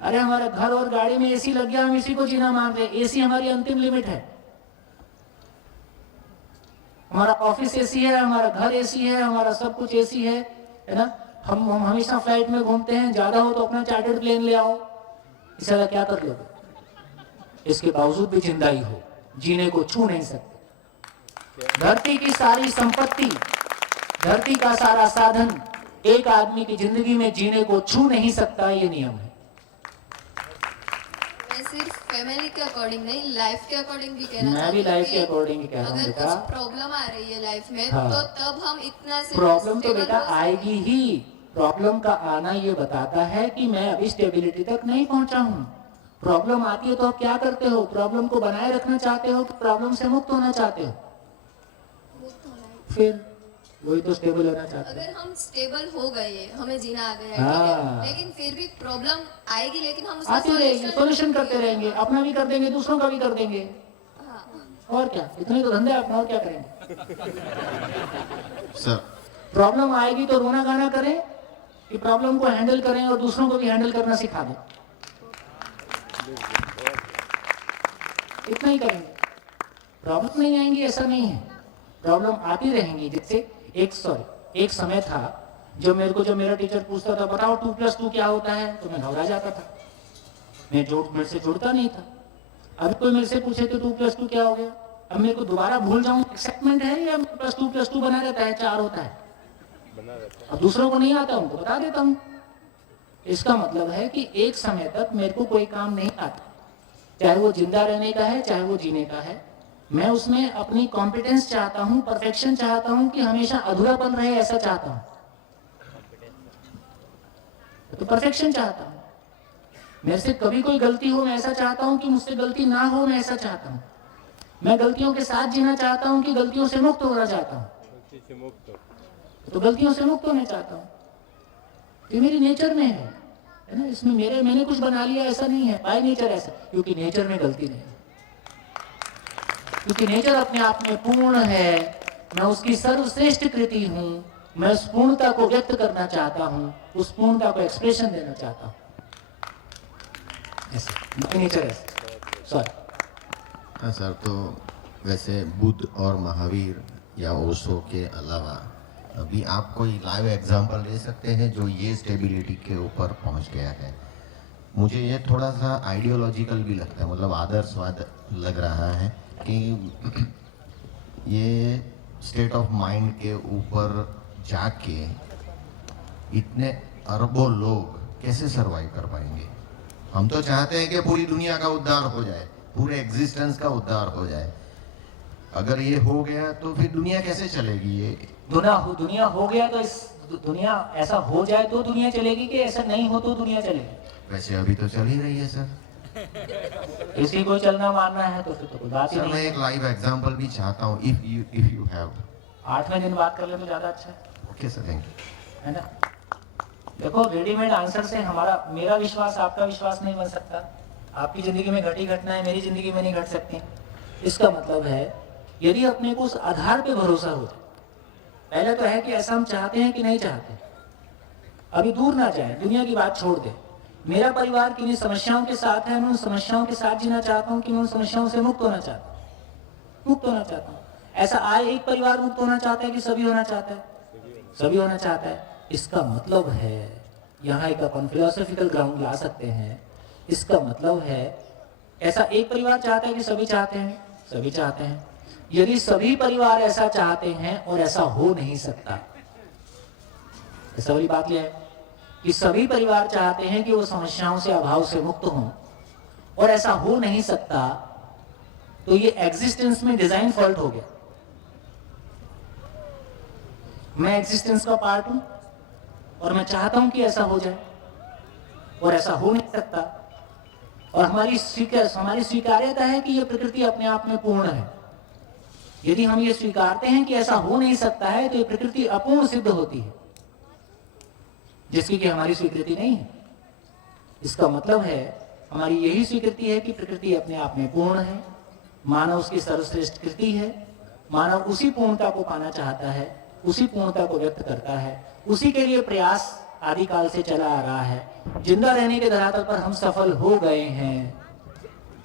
अरे हमारे घर और गाड़ी में एसी लग गया, हम इसी को जीना मान रहे हैं। एसी हमारी अंतिम लिमिट है। हमारा ऑफिस एसी है, हमारा घर एसी है, हमारा सब कुछ एसी है ना। हम हमेशा फ्लाइट में घूमते हैं, ज्यादा हो तो अपना चार्टर्ड प्लेन ले आओ। इससे ज्यादा क्या कर लोगे? इसके बावजूद भी जिंदा ही हो, जीने को छू नहीं सकते। धरती की सारी संपत्ति, धरती का सारा साधन एक आदमी की जिंदगी में जीने को छू नहीं सकता, ये नियम है। मैं सिर्फ फैमिली के अकॉर्डिंग नहीं, लाइफ के अकॉर्डिंग भी कहना मैं भी लाइफ के अकॉर्डिंग कह रहा हूँ अगर बेटा। कुछ प्रॉब्लम आ रही है लाइफ में हाँ। तो तब हम इतना प्रॉब्लम तो stable बेटा हो सकते हैं। आएगी ही। प्रॉब्लम का आना ये बताता है कि मैं अभी स्टेबिलिटी तक नहीं पहुंचा हूं। प्रॉब्लम आती है तो आप क्या करते हो? प्रॉब्लम को बनाए रखना चाहते हो कि प्रॉब्लम से मुक्त होना चाहते हो? फिर वही तो स्टेबल होना चाहते हो। अगर हम स्टेबल हो गए, हमें जीना आ गया है, हाँ। ठीक है, लेकिन फिर भी प्रॉब्लम आएगी, लेकिन हम उसका आती रहेगी, solution सॉल्यूशन करते रहेंगे, अपना भी कर देंगे, दूसरों का भी कर देंगे। हाँ। और क्या, इतने तो धंधे अपना, और क्या करेंगे? सर प्रॉब्लम आएगी तो रोना गाना करें कि प्रॉब्लम को हैंडल करें और दूसरों को भी हैंडल करना सिखा दें? इतना ही करेंगे। प्रॉब्लम नहीं आएंगी ऐसा नहीं है, प्रॉब्लम आती रहेंगी। जिससे एक समय था जो मेरा टीचर पूछता था बताओ 2+2 क्या होता है, तो मैं घबरा जाता था, मेरे से जुड़ता नहीं था। अब कोई मेरे से पूछे तो 2+2 क्या हो गया, अब मेरे को दोबारा भूल जाऊं एक्साइटमेंट है, या +2+2 बना रहता है, 4 होता है। अब दूसरों को नहीं आता, उनको बता देता हूं। इसका मतलब है कि एक समय तक मेरे को कोई काम नहीं आता, चाहे वो जिंदा रहने का है, चाहे वो जीने का है। मैं उसमें अपनी कॉम्पिटेंस चाहता हूं, परफेक्शन चाहता हूं कि हमेशा अधूरापन रहे, ऐसा चाहता हूं। तो परफेक्शन चाहता हूं। मेरे से कभी कोई गलती हो, मैं ऐसा चाहता हूं कि मुझसे गलती ना हो, मैं ऐसा चाहता हूं। मैं गलतियों के साथ जीना चाहता हूं कि गलतियों से मुक्त होना चाहता हूं। तो गलतियों से मुक्त होना चाहता हूं, ये मेरी नेचर में है ना। इसमें मैंने कुछ बना लिया ऐसा नहीं है, बाय नेचर ऐसा, क्योंकि नेचर में गलती नहीं है, क्योंकि नेचर अपने आप में पूर्ण है। मैं उसकी सर्वश्रेष्ठ कृति हूं। मैं उस पूर्णता को व्यक्त करना चाहता हूं, उस पूर्णता को एक्सप्रेशन देना चाहता हूं। ऐसे नेचर है। सॉरी। हाँ सर, तो वैसे बुद्ध और महावीर या ओशो के अलावा अभी आप कोई लाइव एग्जांपल दे सकते हैं जो ये स्टेबिलिटी के ऊपर पहुंच गया है? मुझे ये थोड़ा सा आइडियोलॉजिकल भी लगता है, मतलब आदर्शवाद लग रहा है कि ये स्टेट ऑफ माइंड के ऊपर जाके इतने अरबों लोग कैसे सरवाइव कर पाएंगे? हम तो चाहते हैं कि पूरी दुनिया का उद्धार हो जाए, पूरे एग्जिस्टेंस का उद्धार हो जाए। अगर ये हो गया तो फिर दुनिया कैसे चलेगी? ये दुनिया हो गया तो इस दुनिया ऐसा हो जाए तो दुनिया चलेगी, कि ऐसा नहीं हो तो दुनिया चलेगी? वैसे अभी तो चल ही रही है सर। किसी को चलना मानना है तो फिर तो कोई बात ही सर नहीं मैं है। एक लाइव एग्जांपल भी चाहता हूँ, इफ यू हैव। 8वें दिन बात कर ले तो ज्यादा अच्छा है, ओके सर, थैंक यू। है ना। देखो, रेडीमेड आंसर से मेरा विश्वास आपका विश्वास नहीं बन सकता। आपकी जिंदगी में घटी घटना है, मेरी जिंदगी में नहीं घट सकती। इसका मतलब है यदि अपने को उस आधार पे भरोसा हो जाए, पहले तो है कि ऐसा हम चाहते हैं कि नहीं चाहते। अभी दूर ना जाए, दुनिया की बात छोड़ दे। मेरा परिवार किन्हीं समस्याओं के साथ है, मैं उन समस्याओं के साथ जीना चाहता हूँ कि मैं उन समस्याओं से मुक्त होना चाहता हूँ। ऐसा एक परिवार मुक्त होना चाहता है कि सभी होना चाहता है? सभी होना चाहता है। इसका मतलब है, यहाँ एक अपन फिलोसॉफिकल ग्राउंड ला सकते हैं। इसका मतलब है ऐसा एक परिवार चाहता है कि सभी चाहते हैं? सभी चाहते हैं। यदि सभी परिवार ऐसा चाहते हैं और ऐसा हो नहीं सकता, ऐसा वाली बात यह है कि सभी परिवार चाहते हैं कि वो समस्याओं से, अभाव से मुक्त हों, और ऐसा हो नहीं सकता, तो ये एग्जिस्टेंस में डिजाइन फॉल्ट हो गया। मैं एग्जिस्टेंस का पार्ट हूं और मैं चाहता हूं कि ऐसा हो जाए, और ऐसा हो नहीं सकता, और हमारी स्वीकार्यता है कि ये प्रकृति अपने आप में पूर्ण है। यदि हम ये स्वीकारते हैं कि ऐसा हो नहीं सकता है, तो ये प्रकृति अपूर्ण सिद्ध होती है, जिसकी कि हमारी स्वीकृति नहीं है। इसका मतलब है हमारी यही स्वीकृति है कि प्रकृति अपने आप में पूर्ण है, मानव उसकी सर्वश्रेष्ठ कृति है, मानव उसी पूर्णता को पाना चाहता है, उसी पूर्णता को व्यक्त करता है, उसी के लिए प्रयास आदिकाल से चला आ रहा है। जिंदा रहने के धरातल पर हम सफल हो गए हैं।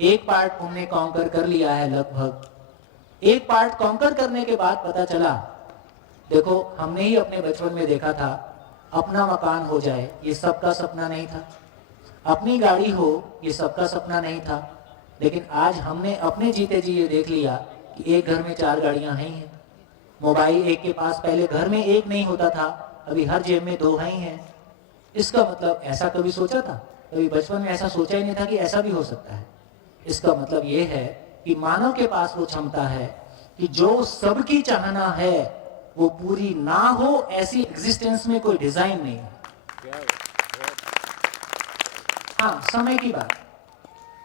एक पार्ट हमने कॉन्कर कर लिया है, लगभग एक पार्ट कॉन्कर करने के बाद पता चला, देखो हमने ही अपने बचपन में देखा था, अपना मकान हो जाए ये सबका सपना नहीं था, अपनी गाड़ी हो ये सबका सपना नहीं था, लेकिन आज हमने अपने जीते जी ये देख लिया कि एक घर में 4 गाड़ियां ही हैं, मोबाइल एक के पास, पहले घर में एक नहीं होता था, अभी हर जेब में 2 ही हैं। इसका मतलब ऐसा कभी सोचा था? कभी बचपन में ऐसा सोचा ही नहीं था कि ऐसा भी हो सकता है। इसका मतलब ये है कि मानव के पास वो क्षमता है कि जो सबकी चाहना है वो पूरी ना हो, ऐसी एग्जिस्टेंस में कोई डिजाइन नहीं है। हाँ, समय की बात,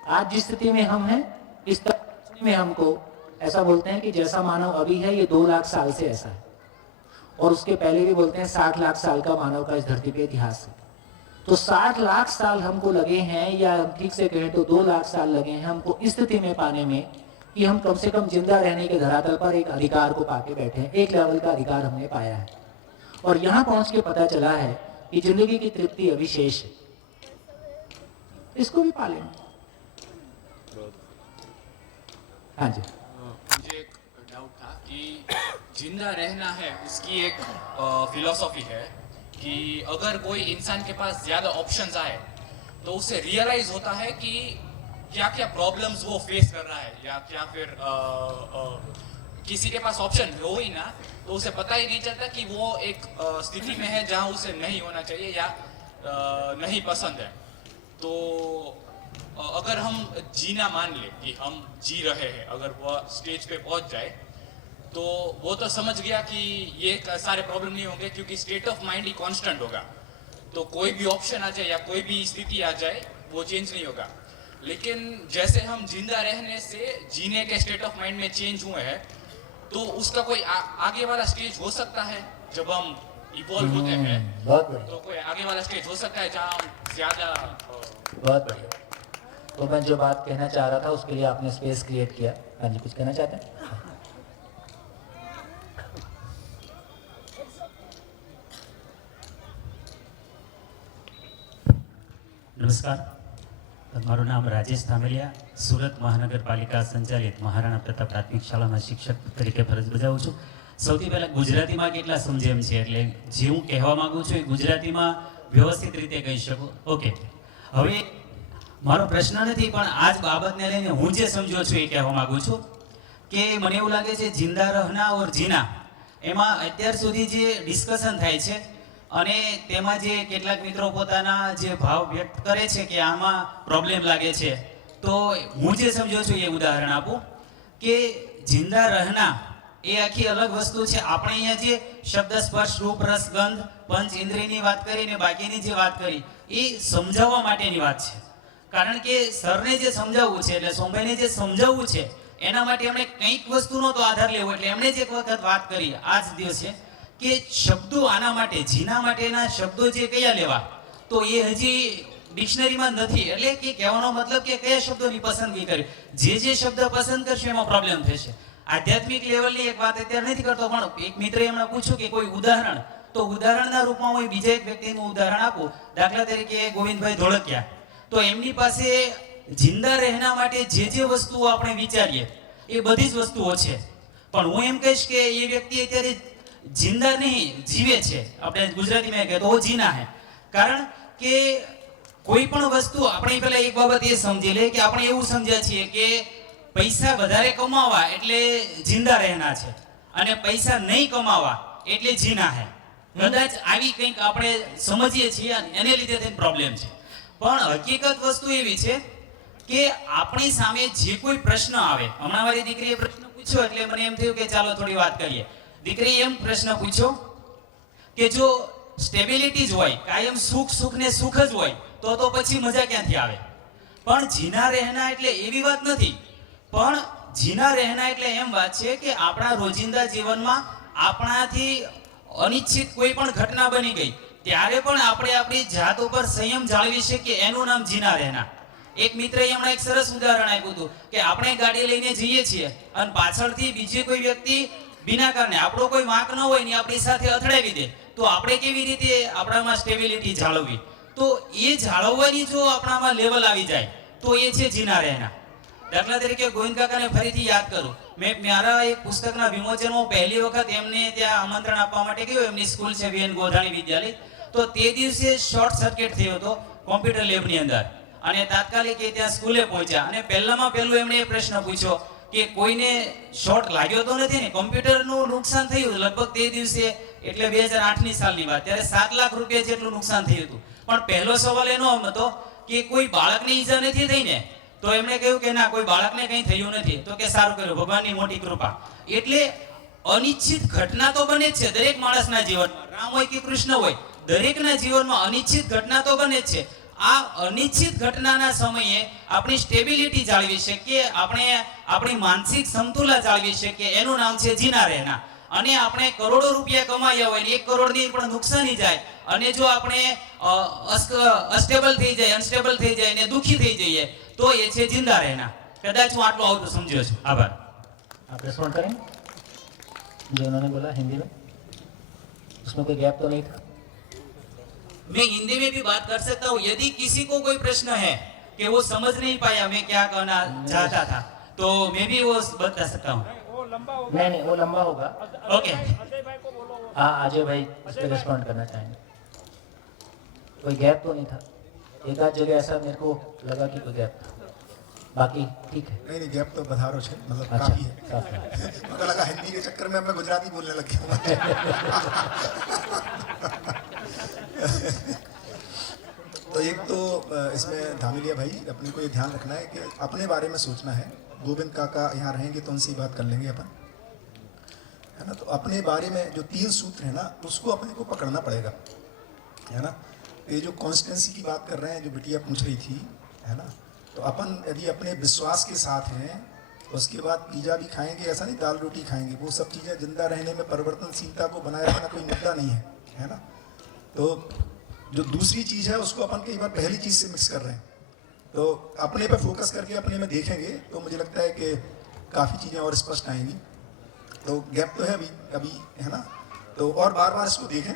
आज जिस स्थिति में हम हैं, इस स्थिति में हमको ऐसा बोलते हैं कि जैसा मानव अभी है ये 2 लाख साल से ऐसा है, और उसके पहले भी बोलते हैं 60 लाख साल का मानव का इस धरती पे इतिहास है। तो 60 लाख साल हमको लगे हैं, या हम ठीक से कहें तो 2 लाख साल लगे हैं हमको इस स्थिति में पाने में कि हम कम से कम जिंदा रहने के धरातल पर एक अधिकार को पाके बैठे हैं, एक लेवल का अधिकार हमने पाया है। और यहाँ पहुंच के पता चला है कि जिंदगी की तृप्ति अविशेष है, इसको भी पालें। हाँ जी, मुझे एक डाउट था कि जिंदा रहना है उसकी एक फिलॉसफी है कि अगर कोई इंसान के पास ज्यादा ऑप्शंस आए तो उसे रियलाइज होता है कि क्या क्या प्रॉब्लम्स वो फेस कर रहा है, या क्या फिर किसी के पास ऑप्शन हो ही ना तो उसे पता ही नहीं चलता कि वो एक स्थिति में है जहां उसे नहीं होना चाहिए या नहीं पसंद है। तो अगर हम जीना मान ले कि हम जी रहे हैं, अगर वो स्टेज पे पहुंच जाए तो वो तो समझ गया कि ये सारे प्रॉब्लम नहीं होंगे क्योंकि state of mind he constant होगा। तो कोई भी ऑप्शन आ जाए या कोई भी स्थिति आ जाए वो चेंज नहीं होगा। लेकिन जैसे हम जिंदा रहने से जीने के स्टेट ऑफ माइंड में चेंज हुए हैं, तो उसका कोई आगे वाला स्टेज हो सकता है जब हम इवॉल्व होते हैं, तो कोई आगे वाला स्टेज हो सकता है जहाँ हम ज्यादा। बहुत बढ़िया। तो मैं जो बात कहना चाह रहा था उसके लिए आपने स्पेस क्रिएट किया। हाँ जी, कुछ कहना चाहते हैं? નમસ્કાર, મારું નામ રાજેશ ધામેલિયા, સુરત મહાનગરપાલિકા સંચાલિત મહારાણા પ્રતાપ પ્રાથમિક શાળામાં શિક્ષક તરીકે ફરજ બજાવું છું। સૌથી પહેલાં ગુજરાતીમાં કેટલા સમજેમ છે, એટલે જે હું કહેવા માગું છું એ ગુજરાતીમાં વ્યવસ્થિત રીતે કહી શકું। ઓકે, હવે મારો પ્રશ્ન નથી, પણ આ જ બાબતને લઈને હું જે સમજ્યો છું એ કહેવા માગું છું કે મને એવું લાગે છે જિંદા રહના ઓર જીના એમાં અત્યાર સુધી જે ડિસ્કશન થાય છે અને તેમાં જે કેટલાક મિત્રો પોતાના જે ભાવ વ્યક્ત કરે છે કે આમાં પ્રોબ્લેમ લાગે છે, તો હું જે સમજ્યો છું એ ઉદાહરણ આપું કે જિંદા રહના એ આખી અલગ વસ્તુ છે। આપણે અહીંયા જે શબ્દ સ્પર્શ રૂપ રસ ગંધ પંચ ઇન્દ્રિયની વાત કરી ને બાકીની જે વાત કરી એ સમજાવવા માટેની વાત છે, કારણ કે સરને જે સમજાવવું છે એટલે સોમભાઈને જે સમજાવવું છે એના માટે એમણે કંઈક વસ્તુનો તો આધાર લેવો, એટલે એમણે જ એક વખત વાત કરી આ જ દિવસે કે શબ્દો આના માટે જીના માટેના શબ્દો જે કયા લેવા, તો એ હજી ડિક્શનરીમાં નથી। એટલે કે કહેવાનો મતલબ કે કયા શબ્દોની પસંદગી કરી, જે શબ્દ પસંદ કરશે એમાં પ્રોબ્લેમ થશે। આધ્યાત્મિક લેવલની એક વાત અત્યારે નથી કરતો, પણ એક મિત્રે એમણે પૂછ્યું કે કોઈ ઉદાહરણ, તો ઉદાહરણના રૂપમાં હું બીજા એક વ્યક્તિનું ઉદાહરણ આપું। દાખલા તરીકે ગોવિંદભાઈ ધોળકિયા, તો એમની પાસે જિંદા રહેના માટે જે વસ્તુઓ આપણે વિચારીએ એ બધી જ વસ્તુઓ છે, પણ હું એમ કહીશ કે એ વ્યક્તિ અત્યારે जिंदा नहीं जीवे छे, આપણે ગુજરાતીમાં કહે તો જીના હે। કારણ કે કોઈ પણ વસ્તુ આપણે પહેલા એક બાબત એ સમજી લે કે આપણે એવું સમજ્યા છીએ કે પૈસા વધારે કમાવા એટલે जिंदा રહેના છે અને પૈસા નહીં કમાવા એટલે જીના હે। કદાચ આવી કંઈક આપણે સમજીએ છીએ એને લીધે તેનો પ્રોબ્લેમ છે, પણ હકીકત વસ્તુ એવી છે કે આપણી સામે જે કોઈ પ્રશ્ન આવે, હમણાં મારી દીકરીએ પ્રશ્ન પૂછ્યો એટલે મને એમ થયું કે ચાલો થોડી વાત કરીએ। દીકરી એમ પ્રશ્ન પૂછ્યો કે જો સ્ટેબિલિટી જ હોય, કાયમ સુખ ને સુખ જ હોય તો પછી મજા ક્યાંથી આવે? પણ જીના રહેના એટલે એવી વાત નથી, પણ જીના રહેના એટલે એમ વાત છે કે આપણા રોજિંદા જીવનમાં આપણાથી અનિચ્છિત કોઈ પણ ઘટના બની ગઈ ત્યારે પણ આપણે આપણી જાત ઉપર સંયમ જાળવી શકીએ, એનું નામ જીના રહેના. એક મિત્રએ હમણાં એક સરસ ઉદાહરણ આપ્યું હતું કે આપણે ગાડી લઈને જઈએ છીએ અને પાછળથી બીજી કોઈ વ્યક્તિ બિના કારણે આપણો કોઈ વાંક ન હોય ને આપણી સાથે અથડાવી દે, તો આપણે કેવી રીતે આપણામાં સ્ટેબિલિટી જાળવવી? તો એ જાળવવાની જો આપણામાં લેવલ આવી જાય તો એ છે જીના રહેના. દાખલા તરીકે ગોવિંદ કાકાને ફરીથી યાદ કરું, મેં મારા એક પુસ્તકના વિમોચનમાં પહેલી વખત એમને ત્યાં આમંત્રણ આપવા માટે ગયો. એમની સ્કૂલ છે વીએન ગોધાણી વિદ્યાલય. તો તે દિવસે શોર્ટ સર્કિટ થયો હતો કોમ્પ્યુટર લેબની અંદર, અને તાત્કાલિક એ ત્યાં સ્કૂલે પહોંચ્યા અને પહેલામાં પહેલું એમણે એ પ્રશ્ન પૂછ્યો કે કોઈને શોર્ટ લાગ્યો તો નથી ને? કોમ્પ્યુટરનું નુકસાન થયું લગભગ તે દિવસે, એટલે 2008ની સાલની વાત, ત્યારે 7 લાખ રૂપિયા જેટલું નુકસાન થયું હતું. પણ પહેલો સવાલ એનો હતો કે કોઈ બાળકને ઈજા નથી થઈ ને? તો એમણે કહ્યું કે ના, કોઈ બાળકને કંઈ થયું નથી. તો કે સારું કર્યું, ભગવાનની મોટી કૃપા. એટલે અનિચ્છિત ઘટના તો બને જ છે દરેક માણસના જીવનમાં, રામ હોય કે કૃષ્ણ હોય, દરેકના જીવનમાં અનિચ્છિત ઘટના તો બને જ છે. આ અનિચ્છિત ઘટનાના સમયે આપણી સ્ટેબિલિટી જાળવી શકીએ, આપણે આપણી માનસિક સમતુલા જાળવી શકીએ, એનું નામ છે જીના રહેના. અને આપણે કરોડો રૂપિયા કમાયા હોય ને 1 કરોડની પણ નુકસાની જાય, અને જો આપણે અસ્ટેબલ થઈ જાય, અનસ્ટેબલ થઈ જાય ને દુઃખી થઈ જઈએ, તો એ છે जिंदा रहना. कदाच હું આટલું આવતું સમજ્યો છું. આભાર. आप रिस्पॉन्ड करें जो उन्होंने बोला हिंदी में, उसमें कोई गैप तो नहीं था? मैं हिंदी में भी बात कर सकता हूँ यदि किसी को कोई प्रश्न है कि वो समझ नहीं पाया मैं क्या कहना चाहता था, तो मैं भी वो बता सकता हूँ. नहीं, वो लंबा होगा. ओके. हाँ, अजय भाई इस पर रिस्पॉन्ड करना चाहेंगे. कोई गैप तो नहीं था? एक आध जगह ऐसा मेरे को लगा कि कोई गैप था, बाकी ठीक है. नहीं गैप तो बधारो है, मतलब अच्छा, काफी है. काफी है. मुझे लगा हिंदी के चक्कर में मैं गुजराती बोलने लग गया. तो एक तो इसमें धामिलिया भाई अपने को ये ध्यान रखना है कि अपने बारे में सोचना है. गोविंद काका यहाँ रहेंगे तो उनसे बात कर लेंगे अपन, है ना. तो अपने बारे में जो 3 सूत्र है ना, उसको अपने को पकड़ना पड़ेगा, है ना. ये जो कॉन्स्टेंसी की बात कर रहे हैं, जो बिटिया पूछ रही थी, है ना, तो अपन यदि अपने विश्वास के साथ हैं, उसके बाद पिज्जा भी खाएंगे, ऐसा नहीं दाल रोटी खाएंगे, वो सब चीज़ें जिंदा रहने में परिवर्तनशीलता को बनाए रखना कोई मुद्दा नहीं है ना. तो जो दूसरी चीज़ है उसको अपन कई बार पहली चीज़ से मिक्स कर रहे हैं. तो अपने पे फोकस करके अपने में देखेंगे तो मुझे लगता है कि काफ़ी चीज़ें और स्पष्ट आएंगी. तो गैप तो है अभी है ना. तो और बार बार इसको देखें,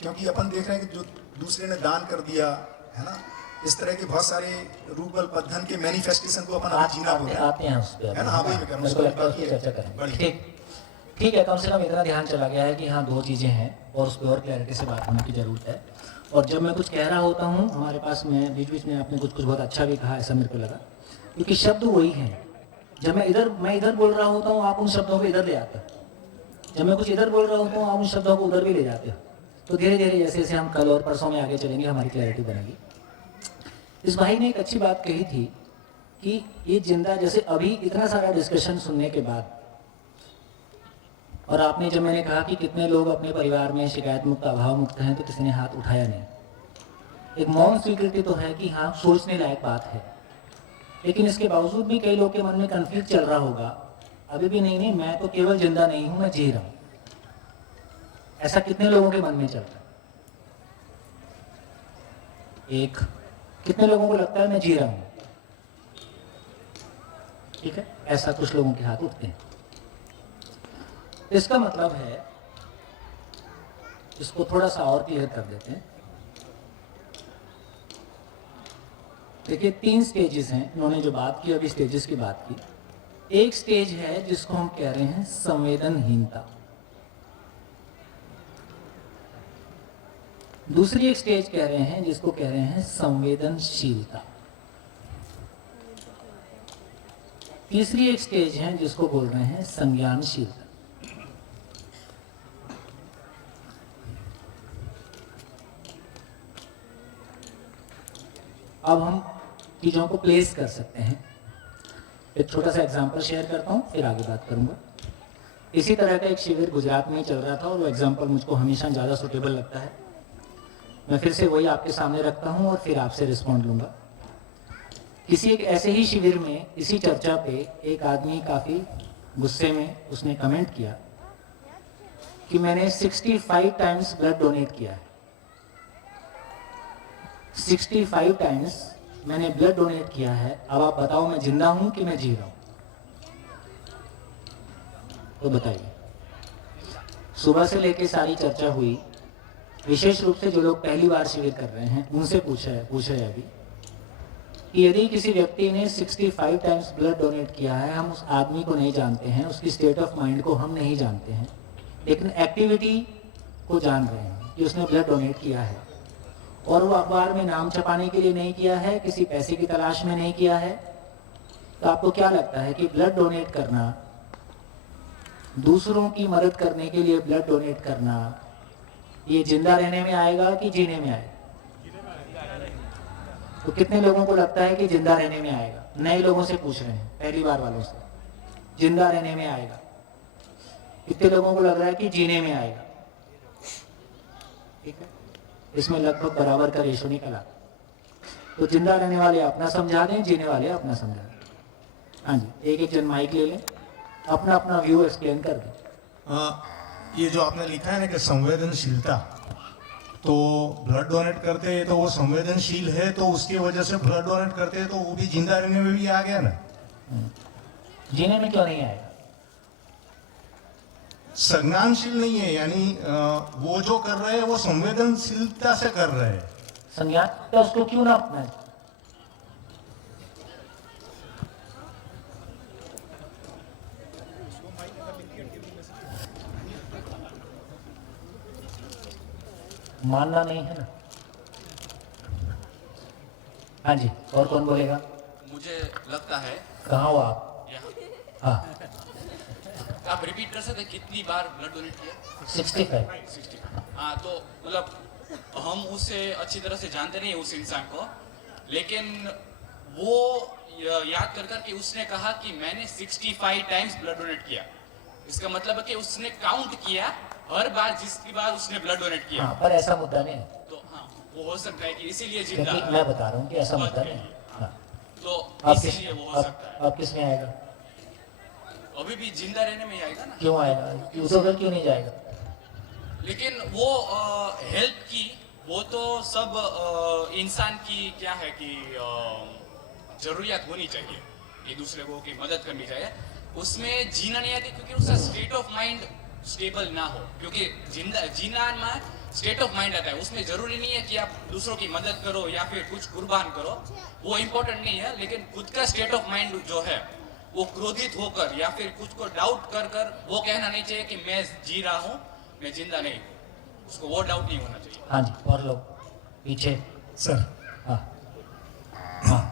क्योंकि अपन देख रहे हैं कि जो दूसरे ने दान कर दिया, है ना, इस तरह के बहुत सारे रूप बल पद्धन के मैनिफेस्टेशन को अपन अभी जीना बोलते आते हैं उस पे, है ना. हाँ, वही मैं कह रहा हूँ, चर्चा करेंगे. ठीक है, कम से कम इतना ध्यान चला गया है कि हाँ 2 चीज़ें हैं और उस पर और क्लैरिटी से बात होने की ज़रूरत है. और जब मैं कुछ कह रहा होता हूँ हमारे पास में बीच बीच में आपने कुछ बहुत अच्छा भी कहा, ऐसा मेरे को लगा, क्योंकि शब्द वही हैं. जब मैं इधर बोल रहा होता हूँ, आप उन शब्दों को इधर ले आते हो. जब मैं कुछ इधर बोल रहा होता हूँ, आप उन शब्दों को उधर भी ले जाते हो. तो धीरे धीरे जैसे जैसे हम कल और परसों में आगे चलेंगे, हमारी क्लैरिटी बनेगी. इस भाई ने एक अच्छी बात कही थी कि ये जिंदा, जैसे अभी इतना सारा डिस्कशन सुनने के बाद, और आपने जब मैंने कहा कि कितने लोग अपने परिवार में शिकायत मुक्त, अभाव मुक्त हैं, तो किसी ने हाथ उठाया नहीं. एक मौन स्वीकृति तो है कि हाँ सोचने लायक बात है, लेकिन इसके बावजूद भी कई लोग के मन में कंफ्लिक्ट चल रहा होगा. अभी भी नहीं, मैं तो केवल जिंदा नहीं हूं, मैं जी रहा हूं. ऐसा कितने लोगों के मन में चलता है? एक, कितने लोगों को लगता है मैं जी रहा हूं? ठीक है, ऐसा कुछ लोगों के हाथ उठते हैं. इसका मतलब है, इसको थोड़ा सा और क्लियर कर देते हैं. देखिए 3 स्टेजेस हैं. इन्होंने जो बात की, अभी स्टेजेस की बात की. एक स्टेज है जिसको हम कह रहे हैं संवेदनहीनता. दूसरी एक स्टेज कह रहे हैं जिसको कह रहे हैं संवेदनशीलता. तीसरी एक स्टेज है जिसको बोल रहे हैं संज्ञानशीलता. अब हम चीज़ों को प्लेस कर सकते हैं. एक छोटा सा एग्जांपल शेयर करता हूँ, फिर आगे बात करूँगा. इसी तरह का एक शिविर गुजरात में चल रहा था और वो एग्जांपल मुझको हमेशा ज़्यादा सूटेबल लगता है. मैं फिर से वही आपके सामने रखता हूँ और फिर आपसे रिस्पॉन्ड लूँगा. किसी एक ऐसे ही शिविर में इसी चर्चा पे एक आदमी काफ़ी गुस्से में उसने कमेंट किया कि मैंने 65 टाइम्स ब्लड डोनेट किया है। 65 टाइम्स मैंने ब्लड डोनेट किया है, अब आप बताओ मैं जिंदा हूं कि मैं जी रहा हूं? तो बताइए। सुबह से लेके सारी चर्चा हुई, विशेष रूप से जो लोग पहली बार शिविर कर रहे हैं उनसे पूछा है अभी कि यदि किसी व्यक्ति ने 65 टाइम्स ब्लड डोनेट किया है, हम उस आदमी को नहीं जानते हैं, उसकी स्टेट ऑफ माइंड को हम नहीं जानते हैं, लेकिन एक्टिविटी को जान रहे हैं कि उसने ब्लड डोनेट किया है, और वो अखबार में नाम छपाने के लिए नहीं किया है, किसी पैसे की तलाश में नहीं किया है, तो आपको क्या लगता है कि ब्लड डोनेट करना, दूसरों की मदद करने के लिए ब्लड डोनेट करना, ये जिंदा रहने में आएगा कि जीने में आएगा? तो कितने लोगों को लगता है कि जिंदा रहने में आएगा? नए लोगों से पूछ रहे हैं, पहली बार वालों से, जिंदा रहने में आएगा। कितने लोगों को लग रहा है कि जीने में आएगा? ठीक है, इसमें लगभग बराबर का रेशो निकला। तो जिंदा रहने वाले अपना समझा दें, जीने वाले अपना समझा दें। हाँ जी, एक जन माइक ले लें, अपना अपना व्यू एक्सप्लेन कर दें। ये जो आपने लिखा है ना कि संवेदनशीलता, तो ब्लड डोनेट करते हैं तो वो संवेदनशील है, तो उसकी वजह से ब्लड डोनेट करते हैं तो वो भी जिंदा रहने में भी आ गया ना। जीने में क्यों नहीं आएगा? संज्ञानशील नहीं है, यानी वो जो कर रहे हैं वो संवेदनशीलता से कर रहे हैं। संज्ञान तो उसको क्यों ना अपनाए? मानना नहीं है ना। हाँ जी, और कौन बोलेगा? मुझे लगता है। कहाँ हो आप? यहाँ। हाँ, आप रिपीट कर सकते कितनी बार ब्लड डोनेट किया? 65। हाँ, तो मतलब हम उसे अच्छी तरह से जानते नहीं उस इंसान को, लेकिन वो याद कर कर कि उसने कहा कि मैंने 65 टाइम्स ब्लड डोनेट किया। इसका मतलब है कि उसने काउंट किया हर बार जिसकी बार उसने ब्लड डोनेट किया। हाँ, पर ऐसा मुद्दा नहीं है। तो हाँ, वो हो सकता है कि इसीलिए जिंदा। मैं बता रहा हूँ कि ऐसा मुद्दा नहीं है। हाँ। तो इसीलिए वो हो सकता है। अब किस में आएगा? अभी भी जिंदा रहने में आएगा ना। क्यों आएगा? उधर क्यों नहीं जाएगा? लेकिन वो हेल्प की, वो तो सब इंसान की क्या है कि जरूरियात होनी चाहिए कि दूसरे को की मदद करनी चाहिए। उसमें जीना नहीं आती क्योंकि उसका स्टेट ऑफ माइंड स्टेबल ना हो, क्योंकि जीना में स्टेट ऑफ माइंड आता है। उसमें जरूरी नहीं है कि आप दूसरों की मदद करो या फिर कुछ कुर्बान करो, वो इम्पोर्टेंट नहीं है। लेकिन खुद का स्टेट ऑफ माइंड जो है वो क्रोधित होकर या फिर कुछ को डाउट कर कर वो कहना नहीं चाहिए कि मैं जी रहा हूँ, मैं जिंदा नहीं, उसको वो डाउट नहीं होना चाहिए। हाँ जी, और लोग पीछे। सर, हाँ हाँ,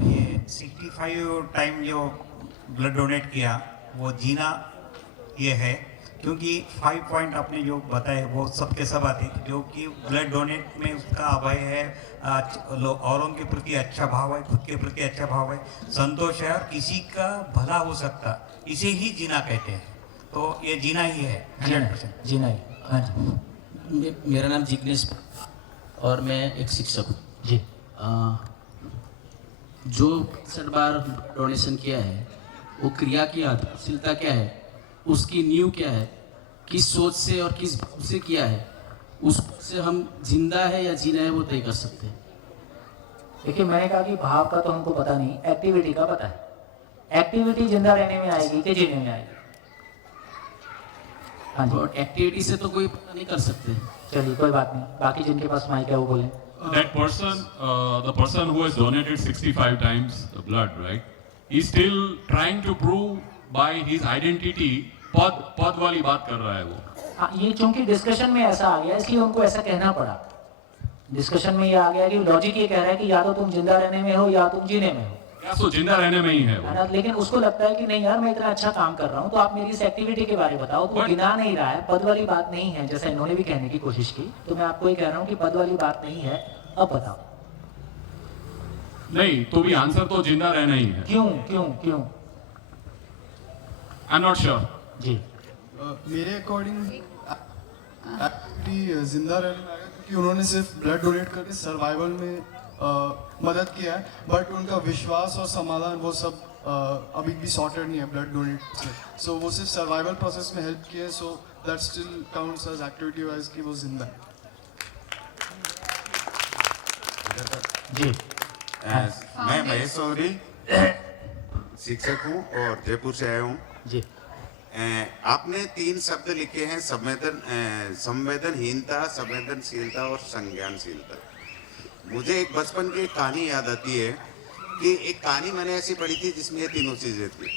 ये 65 टाइम जो ब्लड डोनेट किया वो जीना ये है, क्योंकि 5 पॉइंट आपने जो बताए वो सबके सब आते हैं, जो कि ब्लड डोनेट में उसका अभय है, औरों के प्रति अच्छा भाव है, खुद के प्रति अच्छा भाव है, संतोष है और किसी का भला हो सकता, इसे ही जीना कहते हैं। तो ये जीना ही है, 100% जीना ही। हाँ जी, मेरा नाम जिग्नेश और मैं एक शिक्षक हूँ जी। जो 60 बार डोनेशन किया है, वो क्रिया की आधारशिलता क्या है, उसकी नींव क्या है, किस सोच से और किस भाव से किया है, उससे हम जिंदा है या जीना है वो तय कर सकते हैं। देखिए, मैंने कहा कि भाव का तो हमको पता नहीं, एक्टिविटी का पता है। एक्टिविटी जिंदा रहने में आएगी कि जीने में आएगी? हाँ जी, और एक्टिविटी से तो कोई पता नहीं कर सकते। चलिए कोई बात नहीं, बाकी जिनके पास माइक है वो बोलें। That person, the person who has donated 65 times the blood, right? He's still trying to prove by his identity. पद वाली बात कर रहा है वो। हाँ, ये चूंकि डिस्कशन में ऐसा आ गया इसलिए उनको ऐसा कहना पड़ा। डिस्कशन में ये आ गया कि लॉजिक ये कह रहा है कि या तो तुम जिंदा रहने में हो या तुम जीने में हो। या तो जिंदा रहने में ही है वो। लेकिन उसको लगता है कि नहीं यार, मैं इतना अच्छा काम कर रहा हूँ, तो आप मेरी इस एक्टिविटी के बारे में बताओ। तो गिना नहीं रहा है, पद वाली बात नहीं है, जैसा इन्होंने भी कहने की कोशिश की। तो मैं आपको ये कह रहा हूँ कि पद वाली बात नहीं है। अब बताओ। नहीं, तो भी आंसर तो जिंदा रहना ही है। क्यों क्यों क्यों? आई एम नॉट श्योर जी। मेरे अकॉर्डिंग जिंदा रहने में आएगा क्योंकि उन्होंने सिर्फ ब्लड डोनेट करके सर्वाइवल में मदद किया है, बट उनका विश्वास और समाधान वो सब अभी भी सॉर्टेड नहीं है ब्लड डोनेट से. सो वो सिर्फ सर्वाइवल प्रोसेस में हेल्प किया है, so that still counts as activity wise कि वो जिंदा है. जी मैं महेश चौधरी शिक्षक हूँ और जयपुर से आया हूँ जी. आपने 3 शब्द लिखे हैं, संवेदनहीनता, संवेदनशीलता और संज्ञानशीलता. मुझे एक बचपन की कहानी याद आती है कि एक कहानी मैंने ऐसी पढ़ी थी जिसमें ये तीनों चीजें थी.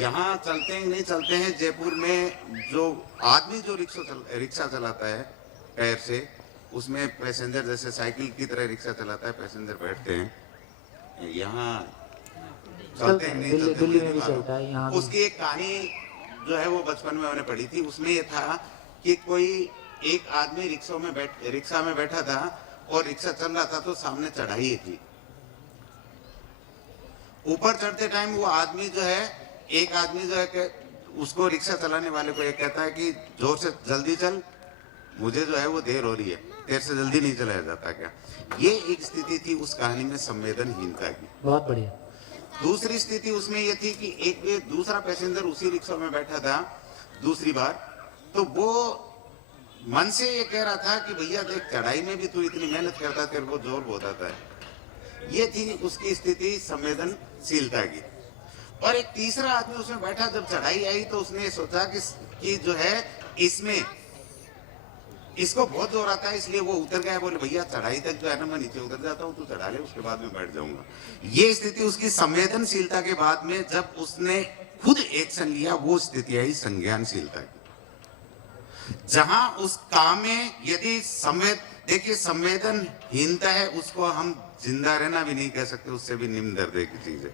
यहाँ चलते हैं नहीं चलते हैं, जयपुर में जो आदमी जो रिक्शा चलाता है पैर से, उसमें पैसेंजर जैसे साइकिल की तरह रिक्शा चलाता है, पैसेंजर बैठते हैं. यहाँ चलते हैं नहीं चलते दिल्ली में भी चलता है यहाँ. उसकी एक कहानी जो है वो बचपन में मैंने पढ़ी थी. उसमें ये था कि कोई एक आदमी रिक्शा में बैठा था और रिक्शा चल रहा था तो सामने चढ़ाई थी. ऊपर चढ़ते टाइम वो आदमी जो है, एक आदमी जो है कि उसको रिक्शा चलाने वाले को ये कहता है कि जोर से जल्दी चल, मुझे जो है वो देर हो रही है, देर से जल्दी नहीं चलाया जाता क्या. ये एक स्थिति थी उस कहानी में संवेदनहीनता की. बहुत बढ़िया. दूसरी स्थिति उसमें ये थी कि एक दूसरा पैसेंजर उसी रिक्शा में बैठा था दूसरी बार, तो वो मन से ये कह रहा था कि भैया देख, चढ़ाई में भी तू इतनी मेहनत करता, तेरे को जोर बहुत आता है. ये थी उसकी स्थिति संवेदनशीलता की. और एक तीसरा आदमी उसमें बैठा, जब चढ़ाई आई तो उसने सोचा कि जो है इसमें इसको बहुत जोर आता है, इसलिए वो उतर गया. बोले भैया चढ़ाई तक जो है ना मैं नीचे उतर जाता हूँ, तू चढ़ा ले, उसके बाद में बैठ जाऊंगा. ये स्थिति उसकी संवेदनशीलता के बाद में जब उसने खुद एक्शन लिया, वो स्थिति आई संज्ञानशीलता की. जहां उस काम में यदि देखिए संवेदनहीनता है, उसको हम जिंदा रहना भी नहीं कह सकते, उससे भी निम्न दर्जे की चीज है.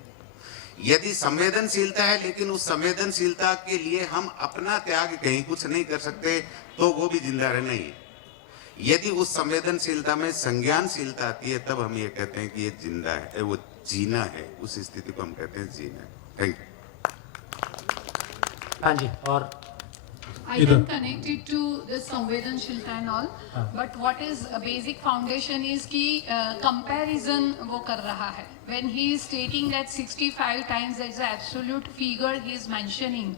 यदि संवेदनशीलता है लेकिन उस संवेदनशीलता के लिए हम अपना त्याग कहीं कुछ नहीं कर सकते, तो वो भी जिंदा रहना ही है. यदि उस संवेदनशीलता में संज्ञानशीलता आती है, तब हम ये कहते हैं कि ये जिंदा है, वो जीना है. उस स्थिति को हम कहते हैं जीना है. Thank you. हाँ जी. और I can connect it to the संवेदनशीलता and all, but what is a basic foundation is कि comparison वो कर रहा है. When he is stating that 65 times that's the absolute figure he is mentioning,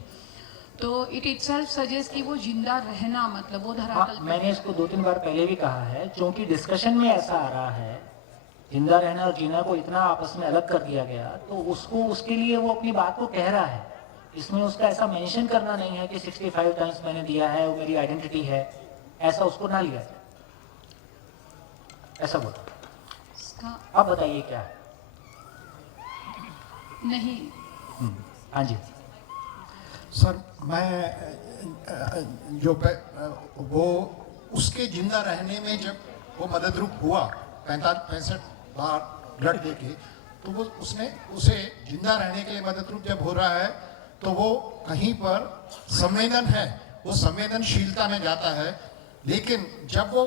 तो it itself suggests कि वो जिंदा रहना मतलब वो धरातल पे. मैंने इसको 2-3 बार पहले भी कहा है, क्योंकि डिस्कशन में ऐसा आ रहा है, जिंदा रहना और जीना को इतना आपस में अलग कर दिया गया, तो उसको उसके लिए वो अपनी बात को कह रहा है. इसमें उसका ऐसा मेंशन करना नहीं है कि 65 टाइम्स मैंने दिया है, वो मेरी आइडेंटिटी है, ऐसा उसको ना लिया जाए. ऐसा बोला. आप बताइए क्या है. नहीं. हाँ जी. सर मैं वो उसके जिंदा रहने में जब वो मददरूप हुआ 65 बार ब्लड देके, तो वो उसने उसे जिंदा रहने के लिए मददरूप जब हो रहा है, तो वो कहीं पर संवेदन है, वो संवेदनशीलता में जाता है. लेकिन जब वो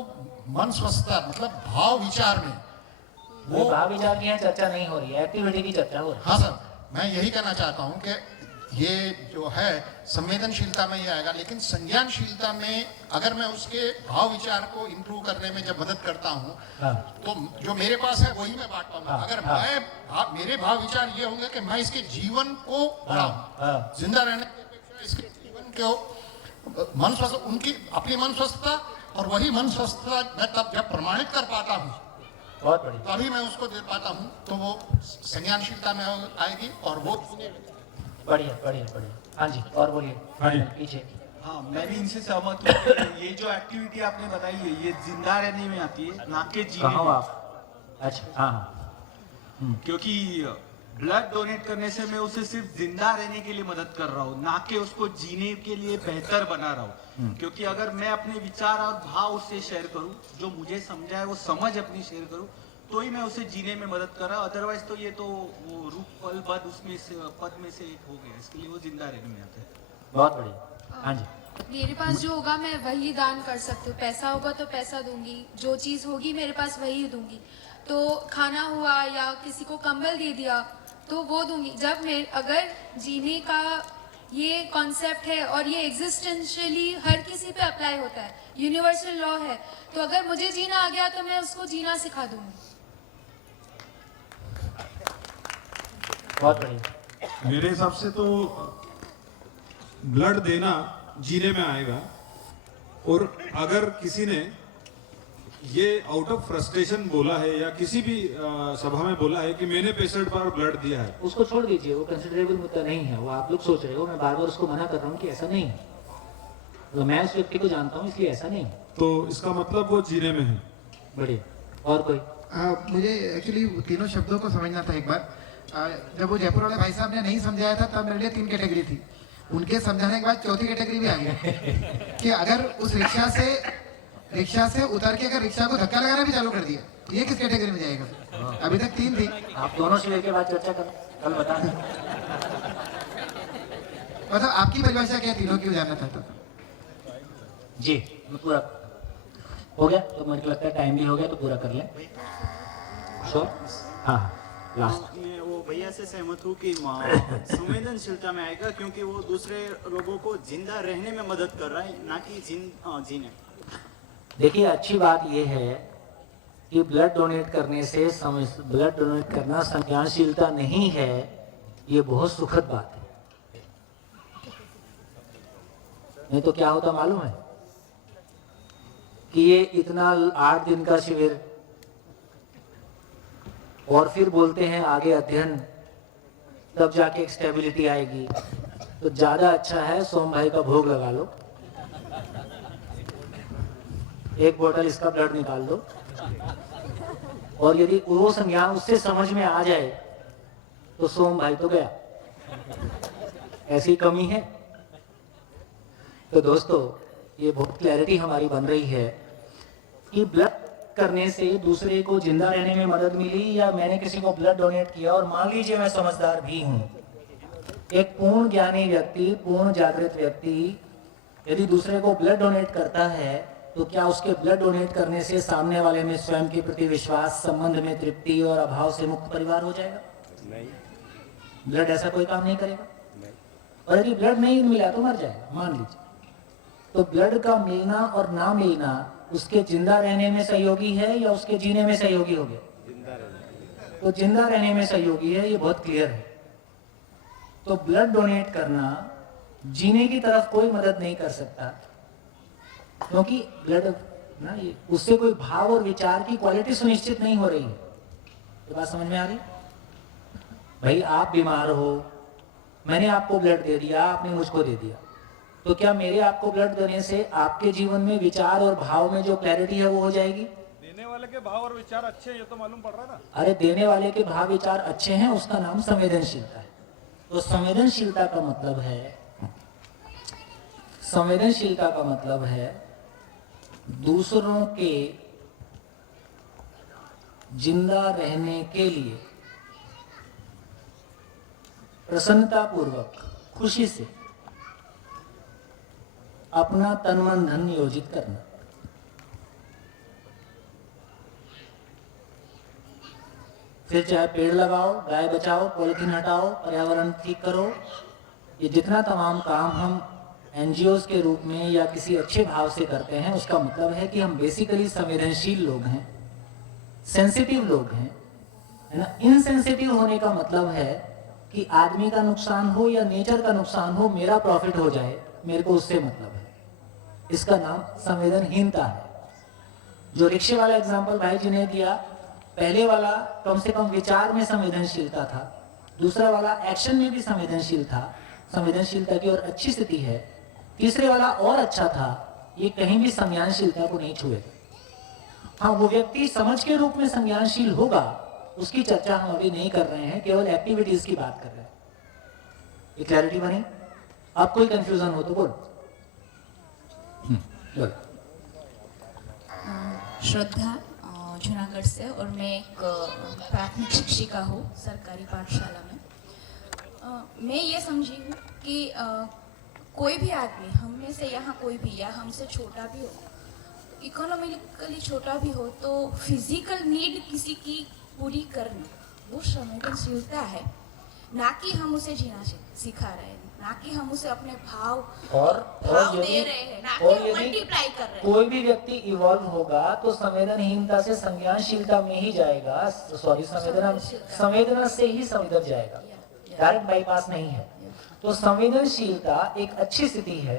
मन स्वस्थता मतलब भाव विचार में वो भाव विचार की चर्चा नहीं हो रही है, एक्टिविटी की चर्चा हो रही है. हाँ सर, मैं यही कहना चाहता हूँ कि ये जो है संवेदनशीलता में ही आएगा, लेकिन संज्ञानशीलता में अगर मैं उसके भाव विचार को इम्प्रूव करने में जब मदद करता हूँ, तो जो मेरे पास है वही मैं बांट पाऊंगा. अगर मैं मेरे भाव विचार ये होंगे कि मैं इसके जीवन को बढ़ाऊं, जिंदा रहने की अपेक्षा इसके जीवन को मन स्वस्थ, उनकी अपनी मन स्वस्थता और वही मन स्वस्थता मैं तब जब प्रमाणित कर पाता हूँ, बहुत बढ़िया, तभी मैं उसको दे पाता हूँ, तो वो संज्ञानशीलता में आएगी और वो बढ़िया बढ़िया बढ़िया. हाँ जी. और बोलिए. हाँ जी. पीछे. हाँ, मैं भी इनसे सहमत हूँ. ये जो एक्टिविटी आपने बताई है, ये जिंदा रहने में आती है, ना के जीने में. आप? अच्छा. हाँ. क्योंकि ब्लड डोनेट करने से मैं उसे सिर्फ जिंदा रहने के लिए मदद कर रहा हूँ, ना कि उसको जीने के लिए बेहतर बना रहा हूँ. क्योंकि अगर मैं अपने विचार और भाव उससे शेयर करूँ, जो मुझे समझा है वो समझ अपनी शेयर करूँ, तो ही मैं उसे जीने में मदद कर रहा हूँ. अदरवाइज तो ये तो वो रूप पल पद उसमें से पद में से एक हो गया, इसके लिए वो जिंदा रहने में आता है. बहुत बढ़िया. हाँ जी. मेरे पास जो होगा मैं वही दान कर सकती हूँ. पैसा होगा तो पैसा दूंगी, जो चीज़ होगी मेरे पास वही दूंगी. तो खाना हुआ या किसी को कंबल दे दिया तो वो दूंगी. जब मैं अगर जीने का ये कॉन्सेप्ट है और ये एग्जिस्टेंशियली हर किसी पे अप्लाई होता है, यूनिवर्सल लॉ है। तो अगर मुझे जीना आ गया तो मैं उसको जीना सिखा दूंगी। बहुत बढ़िया। मेरे हिसाब से तो ब्लड देना जीने में आएगा, और अगर किसी ने ये आउट ऑफ फ्रस्ट्रेशन बोला है या किसी भी सभा में बोला है कि मैंने पेशेंट पर ब्लड दिया है, उसको छोड़ दीजिए, वो कंसिडरेबल मुद्दा नहीं है। वो आप लोग सोच रहे हो, मैं बार बार उसको मना कर रहा हूँ कि ऐसा नहीं है। तो मैं उस व्यक्ति को जानता हूँ, इसलिए ऐसा नहीं है। तो इसका मतलब वो जीने में है। बढ़िया। और कोई? मुझे एक्चुअली तीनों शब्दों को समझना था एक बार। जब वो जयपुर वाले भाई साहब ने नहीं समझाया था तब मेरे लिए 3 कैटेगरी थी, उनके समझाने के बाद 4थी कैटेगरी भी आ गई कि अगर उस रिक्शा से उतर के अगर रिक्शा को धक्का लगाना भी चालू कर दिया, ये किस कैटेगरी में जाएगा? अभी तक 3 थी। आप दोनों शिविर के बाद चर्चा कल बता दें। मतलब आपकी परिभाषा क्या है तीनों की, जानना चाहता था। जी, पूरा हो गया तो मुझे लगता है टाइम भी हो गया, तो पूरा कर लें। श्योर? हाँ, लास्ट। मैं वो भैया से सहमत हूँ कि संवेदनशीलता में आएगा, क्योंकि वो दूसरे लोगों को जिंदा रहने में मदद कर रहा है, ना कि जीने। देखिए, अच्छी बात यह है कि ब्लड डोनेट करने से ब्लड डोनेट करना संज्ञानशीलता नहीं है, ये बहुत सुखद बात है। नहीं तो क्या होता मालूम है कि ये इतना 8 दिन का शिविर और फिर बोलते हैं आगे अध्ययन, तब जाके एक स्टेबिलिटी आएगी। तो ज्यादा अच्छा है सोम भाई का भोग लगा लो, 1 बोतल इसका ब्लड निकाल दो, और यदि वो संज्ञान उससे समझ में आ जाए तो सोम भाई तो गया। ऐसी कमी है। तो दोस्तों, ये बहुत क्लैरिटी हमारी बन रही है कि ब्लड करने से दूसरे को जिंदा रहने में मदद मिली, या मैंने किसी को ब्लड डोनेट किया और मान लीजिए मैं समझदार भी हूं, एक पूर्ण ज्ञानी व्यक्ति, पूर्ण जागृत व्यक्ति यदि दूसरे को ब्लड डोनेट करता है, तो क्या उसके ब्लड डोनेट करने से सामने वाले में स्वयं के प्रति विश्वास, संबंध में तृप्ति और अभाव से मुक्त परिवार हो जाएगा? नहीं। ब्लड ऐसा कोई काम नहीं करेगा। नहीं। और यदि ब्लड नहीं मिला तो मर जाएगा, मान लीजिए। तो ब्लड का मिलना और ना मिलना उसके जिंदा रहने में सहयोगी है या उसके जीने में सहयोगी हो गया? तो जिंदा रहने में सहयोगी है, ये बहुत क्लियर है। तो ब्लड डोनेट करना जीने की तरफ कोई मदद नहीं कर सकता, क्योंकि ब्लड ना, ये उससे कोई भाव और विचार की क्वालिटी सुनिश्चित नहीं हो रही है। ये बात समझ में आ रही? भाई आप बीमार हो, मैंने आपको ब्लड दे दिया, आपने मुझको दे दिया, तो क्या मेरे आपको ब्लड देने से आपके जीवन में विचार और भाव में जो क्लैरिटी है वो हो जाएगी? देने वाले के भाव और विचार अच्छे हैं, ये तो मालूम पड़ रहा था। अरे देने वाले के भाव विचार अच्छे हैं, उसका नाम संवेदनशीलता है। तो संवेदनशीलता का मतलब है दूसरों के जिंदा रहने के लिए प्रसन्नता पूर्वक, खुशी से अपना तन मन धन नियोजित करना। फिर चाहे पेड़ लगाओ, गाय बचाओ, पॉलिथीन हटाओ, पर्यावरण ठीक करो, ये जितना तमाम काम हम एनजीओज के रूप में या किसी अच्छे भाव से करते हैं, उसका मतलब है कि हम बेसिकली संवेदनशील लोग हैं, सेंसिटिव लोग हैं, है ना। इनसेंसिटिव होने का मतलब है कि आदमी का नुकसान हो या नेचर का नुकसान हो, मेरा प्रॉफिट हो जाए, मेरे को उससे मतलब है। इसका नाम संवेदनहीनता है। जो रिक्शे वाला एग्जाम्पल भाई जी ने दिया, पहले वाला कम से कम विचार में संवेदनशीलता था, दूसरा वाला एक्शन में भी संवेदनशील था, संवेदनशीलता की और अच्छी स्थिति है, तीसरे वाला और अच्छा था, ये कहीं भी संज्ञानशीलता को नहीं छुए। हाँ, वो व्यक्ति समझ के रूप में संज्ञानशील होगा, उसकी चर्चा हम अभी नहीं कर रहे हैं, केवल एक्टिविटीज की बात कर रहे हैं। ये क्लैरिटी बनी? अब कोई कंफ्यूजन हो तो बोलो। श्रद्धा जूनागढ़ से, और मैं एक प्राथमिक शिक्षिका हूँ सरकारी पाठशाला में। मैं ये समझी हूँ कि कोई भी आदमी, हम में से यहाँ कोई भी या हमसे छोटा भी हो, इकोनॉमिकली छोटा भी हो, तो फिजिकल नीड किसी की पूरी करना वो संवेदनशीलता है, ना कि हम उसे जीना सिखा रहे हैं, ना कि हम उसे अपने भाव और भाव यदि दे रहे हैं, ना और कि हम यदि मल्टीप्लाई कर रहे हैं। कोई भी व्यक्ति इवॉल्व होगा तो संवेदनहीनता से संज्ञानशीलता में ही जाएगा, सॉरी संवेदना से ही संवेदन जाएगा, डायरेक्ट बाईपास नहीं है। तो संवेदनशीलता एक अच्छी स्थिति है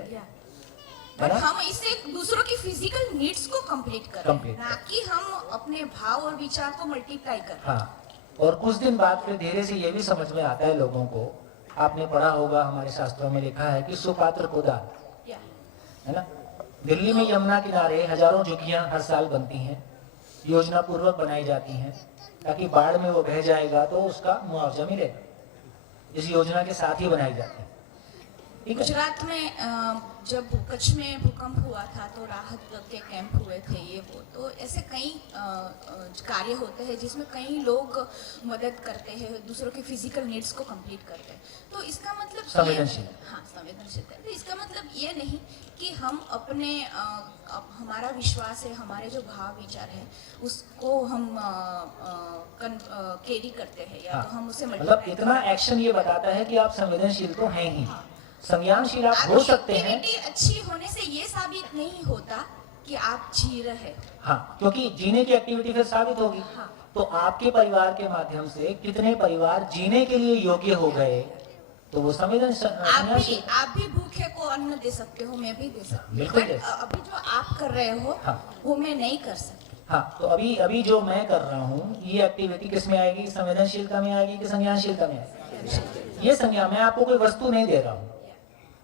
बट हम इससे दूसरों की फिजिकल नीड्स को कंप्लीट कर रहे हैं, ना कि हम अपने भाव और विचार को मल्टीप्लाई कर रहे हैं। हाँ, और कुछ दिन बाद फिर धीरे से ये भी समझ में आता है लोगों को, आपने पढ़ा होगा हमारे शास्त्रों में लिखा है कि सुपात्र को दान, है ना। दिल्ली में यमुना किनारे हजारों झुग्गियां हर साल बनती हैं, योजना पूर्वक बनाई जाती हैं ताकि बाढ़ में वो बह जाएगा तो उसका मुआवजा मिलेगा, इस योजना के साथ ही बनाई जाती है। गुजरात में जब कच्छ में भूकंप हुआ था तो राहत के कैंप हुए थे, ये वो, तो ऐसे कई कार्य होते हैं जिसमें कई लोग मदद करते हैं, दूसरों की फिजिकल नीड्स को कंप्लीट करते हैं। तो इसका मतलब संवेदनशील, हाँ संवेदनशीलता। तो इसका मतलब ये नहीं कि हम अपने हमारा विश्वास है, हमारे जो भाव विचार है उसको हम कैरी करते हैं या तो हम उसे मतलब इतना एक्शन ये बताता है कि आप संवेदनशील तो हैं ही, संज्ञानशील आप हो सकते हैं। अच्छी होने से ये साबित नहीं होता कि आप जी रहे। हाँ, क्योंकि जीने की एक्टिविटी फिर साबित होगी। हाँ। तो आपके परिवार के माध्यम से कितने परिवार जीने के लिए योग्य हो गए, तो वो संवेदनशील। आप भी भूखे को अन्न दे सकते हो, मैं भी दे सकती हूँ, बिल्कुल बट अभी जो आप कर रहे हो वो मैं नहीं कर सकती। हाँ, तो अभी जो मैं कर रहा हूँ ये एक्टिविटी किस में आएगी, संवेदनशीलता में आएगी कि संज्ञानशीलता में आएगी। ये संज्ञा, मैं आपको कोई वस्तु नहीं दे रहा हूँ,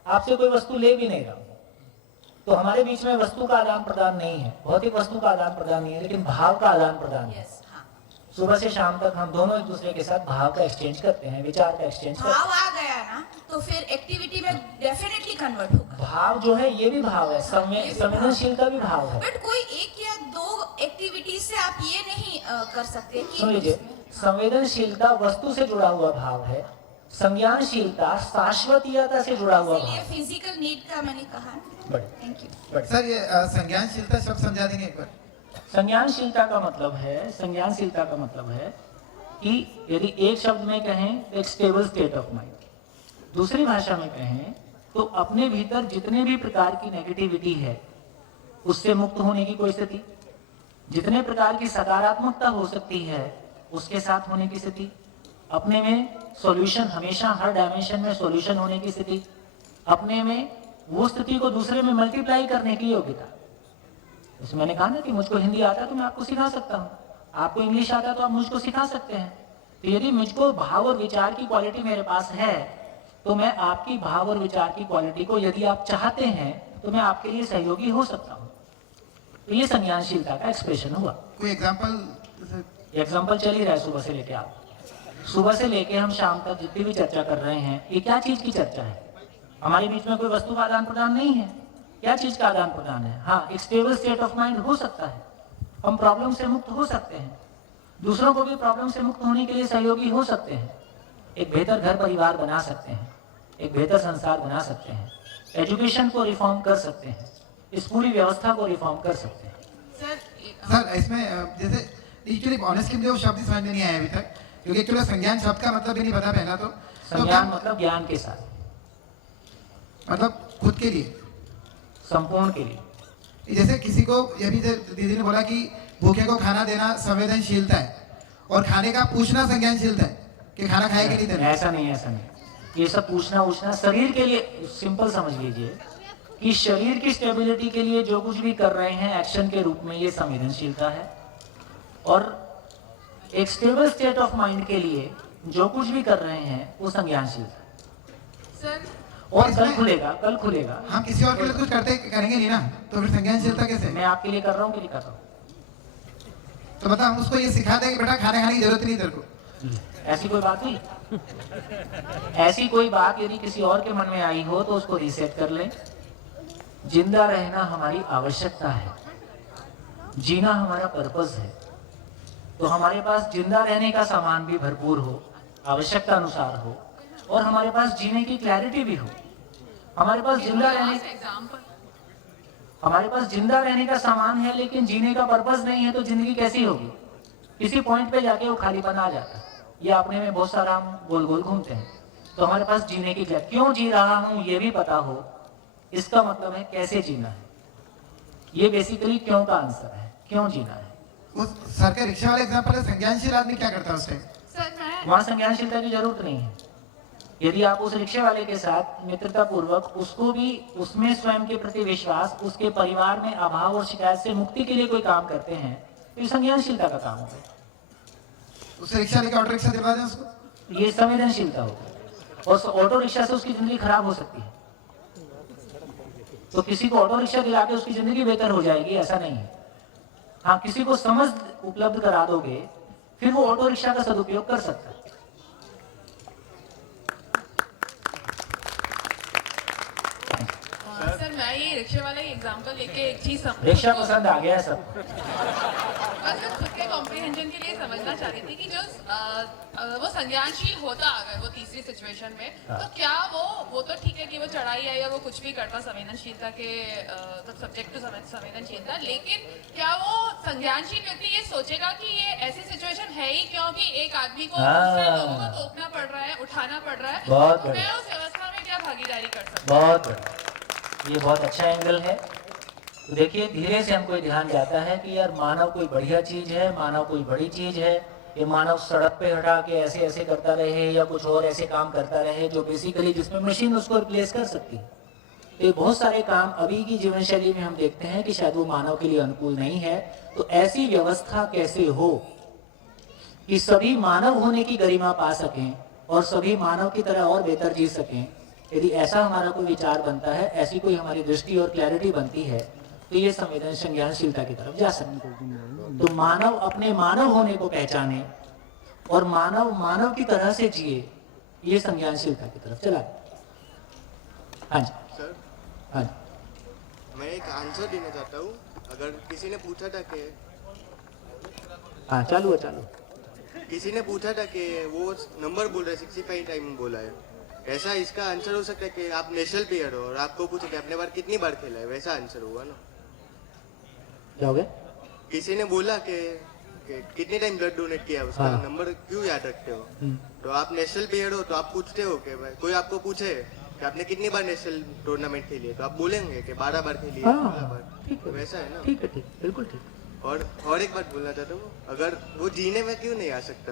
आपसे कोई वस्तु ले भी नहीं रहा हूँ, तो हमारे बीच में वस्तु का आदान प्रदान नहीं है, भौतिक वस्तु का आदान प्रदान नहीं है, लेकिन भाव का आदान प्रदान है। सुबह से शाम तक हम दोनों एक दूसरे के साथ भाव का एक्सचेंज करते हैं, विचार का एक्सचेंज करते हैं। भाव आ गया ना तो फिर एक्टिविटी में डेफिनेटली कन्वर्ट होगा। भाव जो है ये भी भाव है, संवेदनशीलता भी भाव है। बट कोई एक या दो एक्टिविटी से आप ये नहीं कर सकते कि सुन लीजिए, संवेदनशीलता वस्तु से जुड़ा हुआ भाव है, संज्ञानशीलता शाश्वतीयता से जुड़ा हुआ भाव। फिजिकल नीड का मैंने कहा। Thank you sir. ये संज्ञानशीलता शब्द समझा देंगे एक बार। संज्ञानशीलता का मतलब है कि यदि एक शब्द में कहें एक स्टेबल स्टेट ऑफ माइंड, दूसरी भाषा में कहें तो अपने भीतर जितने भी प्रकार की नेगेटिविटी है उससे मुक्त होने की कोई स्थिति, जितने प्रकार की सकारात्मकता हो सकती है उसके साथ होने की स्थिति, अपने में सॉल्यूशन, हमेशा हर डायमेंशन में सॉल्यूशन होने की स्थिति, अपने में वो स्थिति को दूसरे में मल्टीप्लाई करने की योग्यता। जैसे मैंने कहा ना कि मुझको हिंदी आता है तो मैं आपको सिखा सकता हूँ, आपको इंग्लिश आता है तो आप मुझको सिखा सकते हैं। तो यदि मुझको भाव और विचार की क्वालिटी मेरे पास है तो मैं आपकी भाव और विचार की क्वालिटी को, यदि आप चाहते हैं तो मैं आपके लिए सहयोगी हो सकता हूँ। तो ये संज्ञानशीलता का एक्सप्रेशन हुआ। कोई एग्जाम्पल चल ही रहा है सुबह से लेके, आप सुबह से लेके हम शाम तक जितनी भी चर्चा कर रहे हैं, ये क्या चीज की चर्चा है? हमारे बीच में कोई वस्तु का आदान प्रदान नहीं है, क्या चीज का आदान प्रदान है? हाँ, एक स्टेबल स्टेट ऑफ माइंड हो सकता है, हम प्रॉब्लम से मुक्त हो सकते हैं, दूसरों को भी प्रॉब्लम से मुक्त होने के लिए सहयोगी हो सकते हैं, एक बेहतर घर परिवार बना सकते हैं, एक बेहतर संसार बना सकते हैं, एजुकेशन को रिफॉर्म कर सकते हैं, इस पूरी व्यवस्था को रिफॉर्म कर सकते हैं। सर इसमें जैसे एक्चुअली ऑनेस्टली मुझे वो शब्द समझ में नहीं आया अभी तक, क्योंकि एक्चुअली संज्ञान शब्द का मतलब भी नहीं पता पहला तो। संज्ञान मतलब ज्ञान के साथ, मतलब खुद के लिए, संपूर्ण के लिए। जैसे किसी को, ये भी दीदी ने बोला कि भूखे को खाना देना संवेदनशीलता है और खाने का पूछना संज्ञानशीलता है कि खाना खाएगा नहीं देना। ऐसा नहीं, ऐसा नहीं, ये सब पूछना शरीर के लिए, सिंपल समझ लीजिए कि शरीर की स्टेबिलिटी के लिए जो कुछ भी कर रहे हैं एक्शन के रूप में, ये संवेदनशीलता है। और एक स्टेबल स्टेट ऑफ माइंड के लिए जो कुछ भी कर रहे हैं वो संज्ञानशीलता है। और कल खुलेगा। हम किसी और के लिए कुछ करेंगे नहीं ना, तो फिर संज्ञानशीलता कैसे? मैं आपके लिए कर रहा हूँ कि नहीं कर रहा हूँ? तो मतलब हम उसको ये सिखा दें कि बेटा खाने खाने की जरूरत नहीं तेरे को, ऐसी कोई बात नहीं। ऐसी कोई बात यदि किसी और के मन में आई हो तो उसको रीसेट कर लें। जिंदा रहना हमारी आवश्यकता है, जीना हमारा पर्पस है, तो हमारे पास जिंदा रहने का सामान भी भरपूर हो, आवश्यकता अनुसार हो, और हमारे पास जीने की क्लैरिटी भी हो। हमारे पास जिंदा रहने का सामान है लेकिन जीने का पर्पस नहीं है, तो जिंदगी कैसी होगी? किसी पॉइंट पे जाके वो खालीपन आ जाता है। ये अपने में बहुत सारा हम गोल गोल घूमते हैं। तो हमारे पास जीने की क्यों जी रहा हूं ये भी पता हो, इसका मतलब है कैसे जीना है। ये बेसिकली क्यों का आंसर है, क्यों जीना है। उस सर के रिक्शा वाले एग्जाम्पल है, संज्ञानशील आदमी क्या करता है उस टाइम? सर मैं वहां संज्ञानशीलता की जरूरत नहीं है। यदि आप उस रिक्शे वाले के साथ मित्रता पूर्वक, उसको भी उसमें स्वयं के प्रति विश्वास, उसके परिवार में अभाव और शिकायत से मुक्ति के लिए कोई काम करते हैं, तो ये संज्ञानशीलता का काम होगा। उस रिक्शा लेके ऑटो रिक्शा दिलवा दें उसको, ये संवेदनशीलता होगा। और ऑटो रिक्शा से उसकी जिंदगी खराब हो सकती है, तो किसी को ऑटो रिक्शा दिला के उसकी जिंदगी बेहतर हो जाएगी ऐसा नहीं है। हाँ, किसी को समझ उपलब्ध करा दोगे, फिर वो ऑटो रिक्शा का सदुपयोग कर सकता है। सर मैं ये रिक्शे वाला एग्जांपल लेके एक चीज रिक्शा पसंद आ गया है सब। बस मैं खुद के कॉम्प्रिहेंशन के लिए समझना चाह रही थी कि जो वो संज्ञानशील होता अगर वो तीसरी सिचुएशन में, तो क्या वो तो ठीक है कि वो चढ़ाई है या वो कुछ भी करता संवेदनशीलता के सब्जेक्ट टू संवेदनशीलता, लेकिन क्या वो संज्ञानशील व्यक्ति ये सोचेगा कि ये ऐसी सिचुएशन है ही क्योंकि एक आदमी को दूसरे लोगों को टोकना पड़ रहा है, उठाना पड़ रहा है, बहुत तो मैं उस व्यवस्था में क्या भागीदारी कर सकता हूँ? बहुत बढ़िया, ये बहुत अच्छा एंगल है। तो देखिए, धीरे से हमको ध्यान जाता है कि यार मानव कोई बढ़िया चीज है, मानव कोई बड़ी चीज है। ये मानव सड़क पे हटा के ऐसे ऐसे करता रहे या कुछ और ऐसे काम करता रहे जो बेसिकली जिसमें मशीन उसको रिप्लेस कर सकती है। तो ये बहुत सारे काम अभी की जीवन शैली में हम देखते हैं कि शायद वो मानव के लिए अनुकूल नहीं है। तो ऐसी व्यवस्था कैसे हो कि सभी मानव होने की गरिमा पा सकें और सभी मानव की तरह और बेहतर जी सकें। यदि ऐसा हमारा कोई विचार बनता है, ऐसी कोई हमारी दृष्टि और क्लैरिटी बनती है, तो ये संवेदन संज्ञानशीलता की तरफ जा सकते हैं। तो मानव अपने मानव होने को पहचाने और मानव मानव की तरह से जिए, ये संज्ञानशीलता की तरफ चला। हाँ जी सर, हाँ जी, मैं एक आंसर देना चाहता हूँ। अगर किसी ने पूछा था कि हाँ चालू है, चालू। किसी ने पूछा था कि वो नंबर बोल रहा है 65 टाइम बोला है, ऐसा इसका आंसर हो सकता है कि आप नेशनल प्लेयर हो और आपको पूछे कि आपने बार कितनी बार खेला है, वैसा आंसर हुआ ना। क्या हो गया? किसी ने बोला कि कितने टाइम ब्लड डोनेट किया, उसका हाँ। नंबर क्यों याद रखते हो? तो आप नेशनल प्लेयर हो तो आप पूछते हो कि भाई कोई आपको पूछे कि आपने कितनी बार नेशनल टूर्नामेंट खेली है, तो आप बोलेंगे कि 12 बार खेली है, हाँ, 16 बार। तो वैसा है ना। ठीक है, ठीक, बिल्कुल ठीक। और एक बात बोलना चाहता हूँ, अगर वो जीने में क्यों नहीं आ सकता?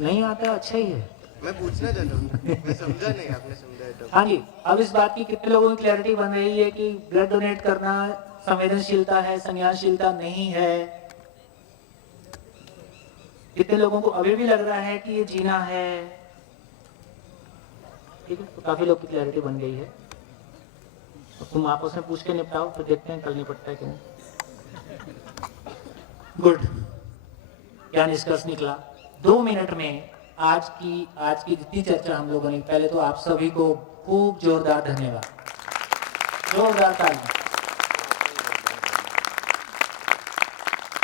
नहीं आता, अच्छा ही है। मैं पूछना चाहता हूँ, मैं समझा नहीं, आपने समझाया तो। हाँ जी, अब इस बात की कितने लोगों की क्लैरिटी बन रही है कि ब्लड डोनेट करना संवेदनशीलता है, संज्ञानशीलता नहीं है। कितने लोगों को अभी भी लग रहा है कि ये जीना है? ठीक है, तो काफी लोग की क्लैरिटी बन गई है। तो तुम आपस में पूछ के निपटाओ, तो देखते हैं कल निपटता है कि नहीं। गुड, क्या निष्कर्ष निकला? 2 मिनट में आज की जितनी चर्चा हम लोगों ने, पहले तो आप सभी को खूब जोरदार धन्यवाद, जोरदार ताली।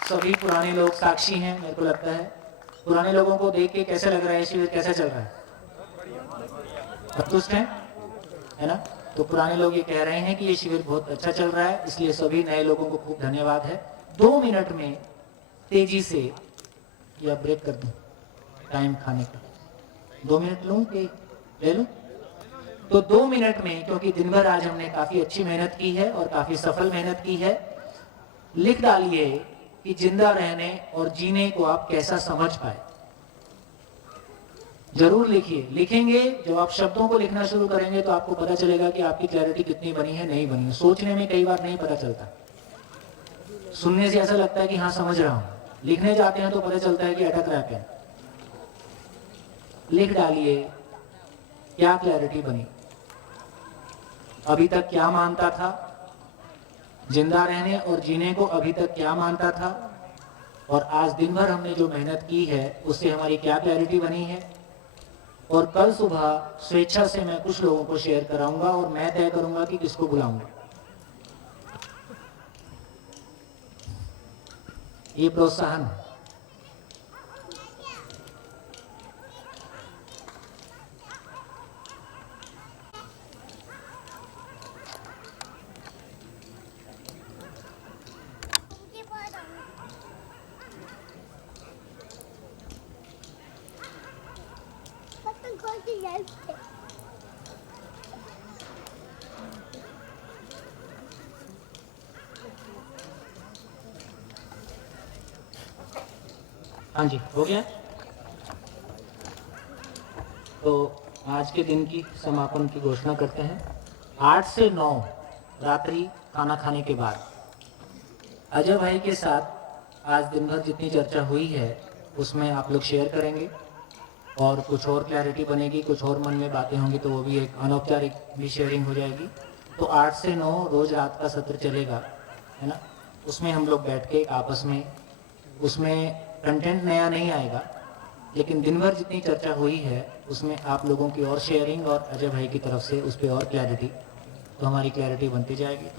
सभी पुराने लोग साक्षी हैं, मेरे को लगता है। पुराने लोगों को देख के कैसे लग रहा है, शिविर कैसा चल रहा है? संतुष्ट हैं, है ना? तो पुराने लोग ये कह रहे हैं कि ये शिविर बहुत अच्छा चल रहा है, इसलिए सभी नए लोगों को खूब धन्यवाद है। 2 मिनट में तेजी से, या ब्रेक कर दूं टाइम खाने का? 2 मिनट लूं कि ले लूं? तो 2 मिनट में, क्योंकि दिन भर आज हमने काफी अच्छी मेहनत की है और काफी सफल मेहनत की है, लिख डालिए कि जिंदा रहने और जीने को आप कैसा समझ पाए। जरूर लिखिए। लिखेंगे, जब आप शब्दों को लिखना शुरू करेंगे तो आपको पता चलेगा कि आपकी क्लैरिटी कितनी बनी है, नहीं बनी है। सोचने में कई बार नहीं पता चलता, सुनने से ऐसा लगता है कि हाँ समझ रहा हूं, लिखने जाते हैं तो पता चलता है कि अटक रहा है। लिख डालिए क्या क्लैरिटी बनी, अभी तक क्या मानता था, जिंदा रहने और जीने को अभी तक क्या मानता था, और आज दिन भर हमने जो मेहनत की है उससे हमारी क्या क्लैरिटी बनी है। और कल सुबह स्वेच्छा से मैं कुछ लोगों को शेयर कराऊंगा और मैं तय करूंगा कि किसको बुलाऊंगा। ये प्रोत्साहन है। But the हाँ जी, हो गया। तो आज के दिन की समापन की घोषणा करते हैं। 8 से 9 रात्रि खाना खाने के बाद अजय भाई के साथ आज दिन भर जितनी चर्चा हुई है उसमें आप लोग शेयर करेंगे और कुछ और क्लैरिटी बनेगी, कुछ और मन में बातें होंगी तो वो भी एक अनौपचारिक भी शेयरिंग हो जाएगी। तो 8 से 9 रोज रात का सत्र चलेगा, है ना। उसमें हम लोग बैठ के आपस में, उसमें कंटेंट नया नहीं आएगा, लेकिन दिन भर जितनी चर्चा हुई है उसमें आप लोगों की और शेयरिंग और अजय भाई की तरफ से उस पर और क्लैरिटी, तो हमारी क्लैरिटी बनती जाएगी।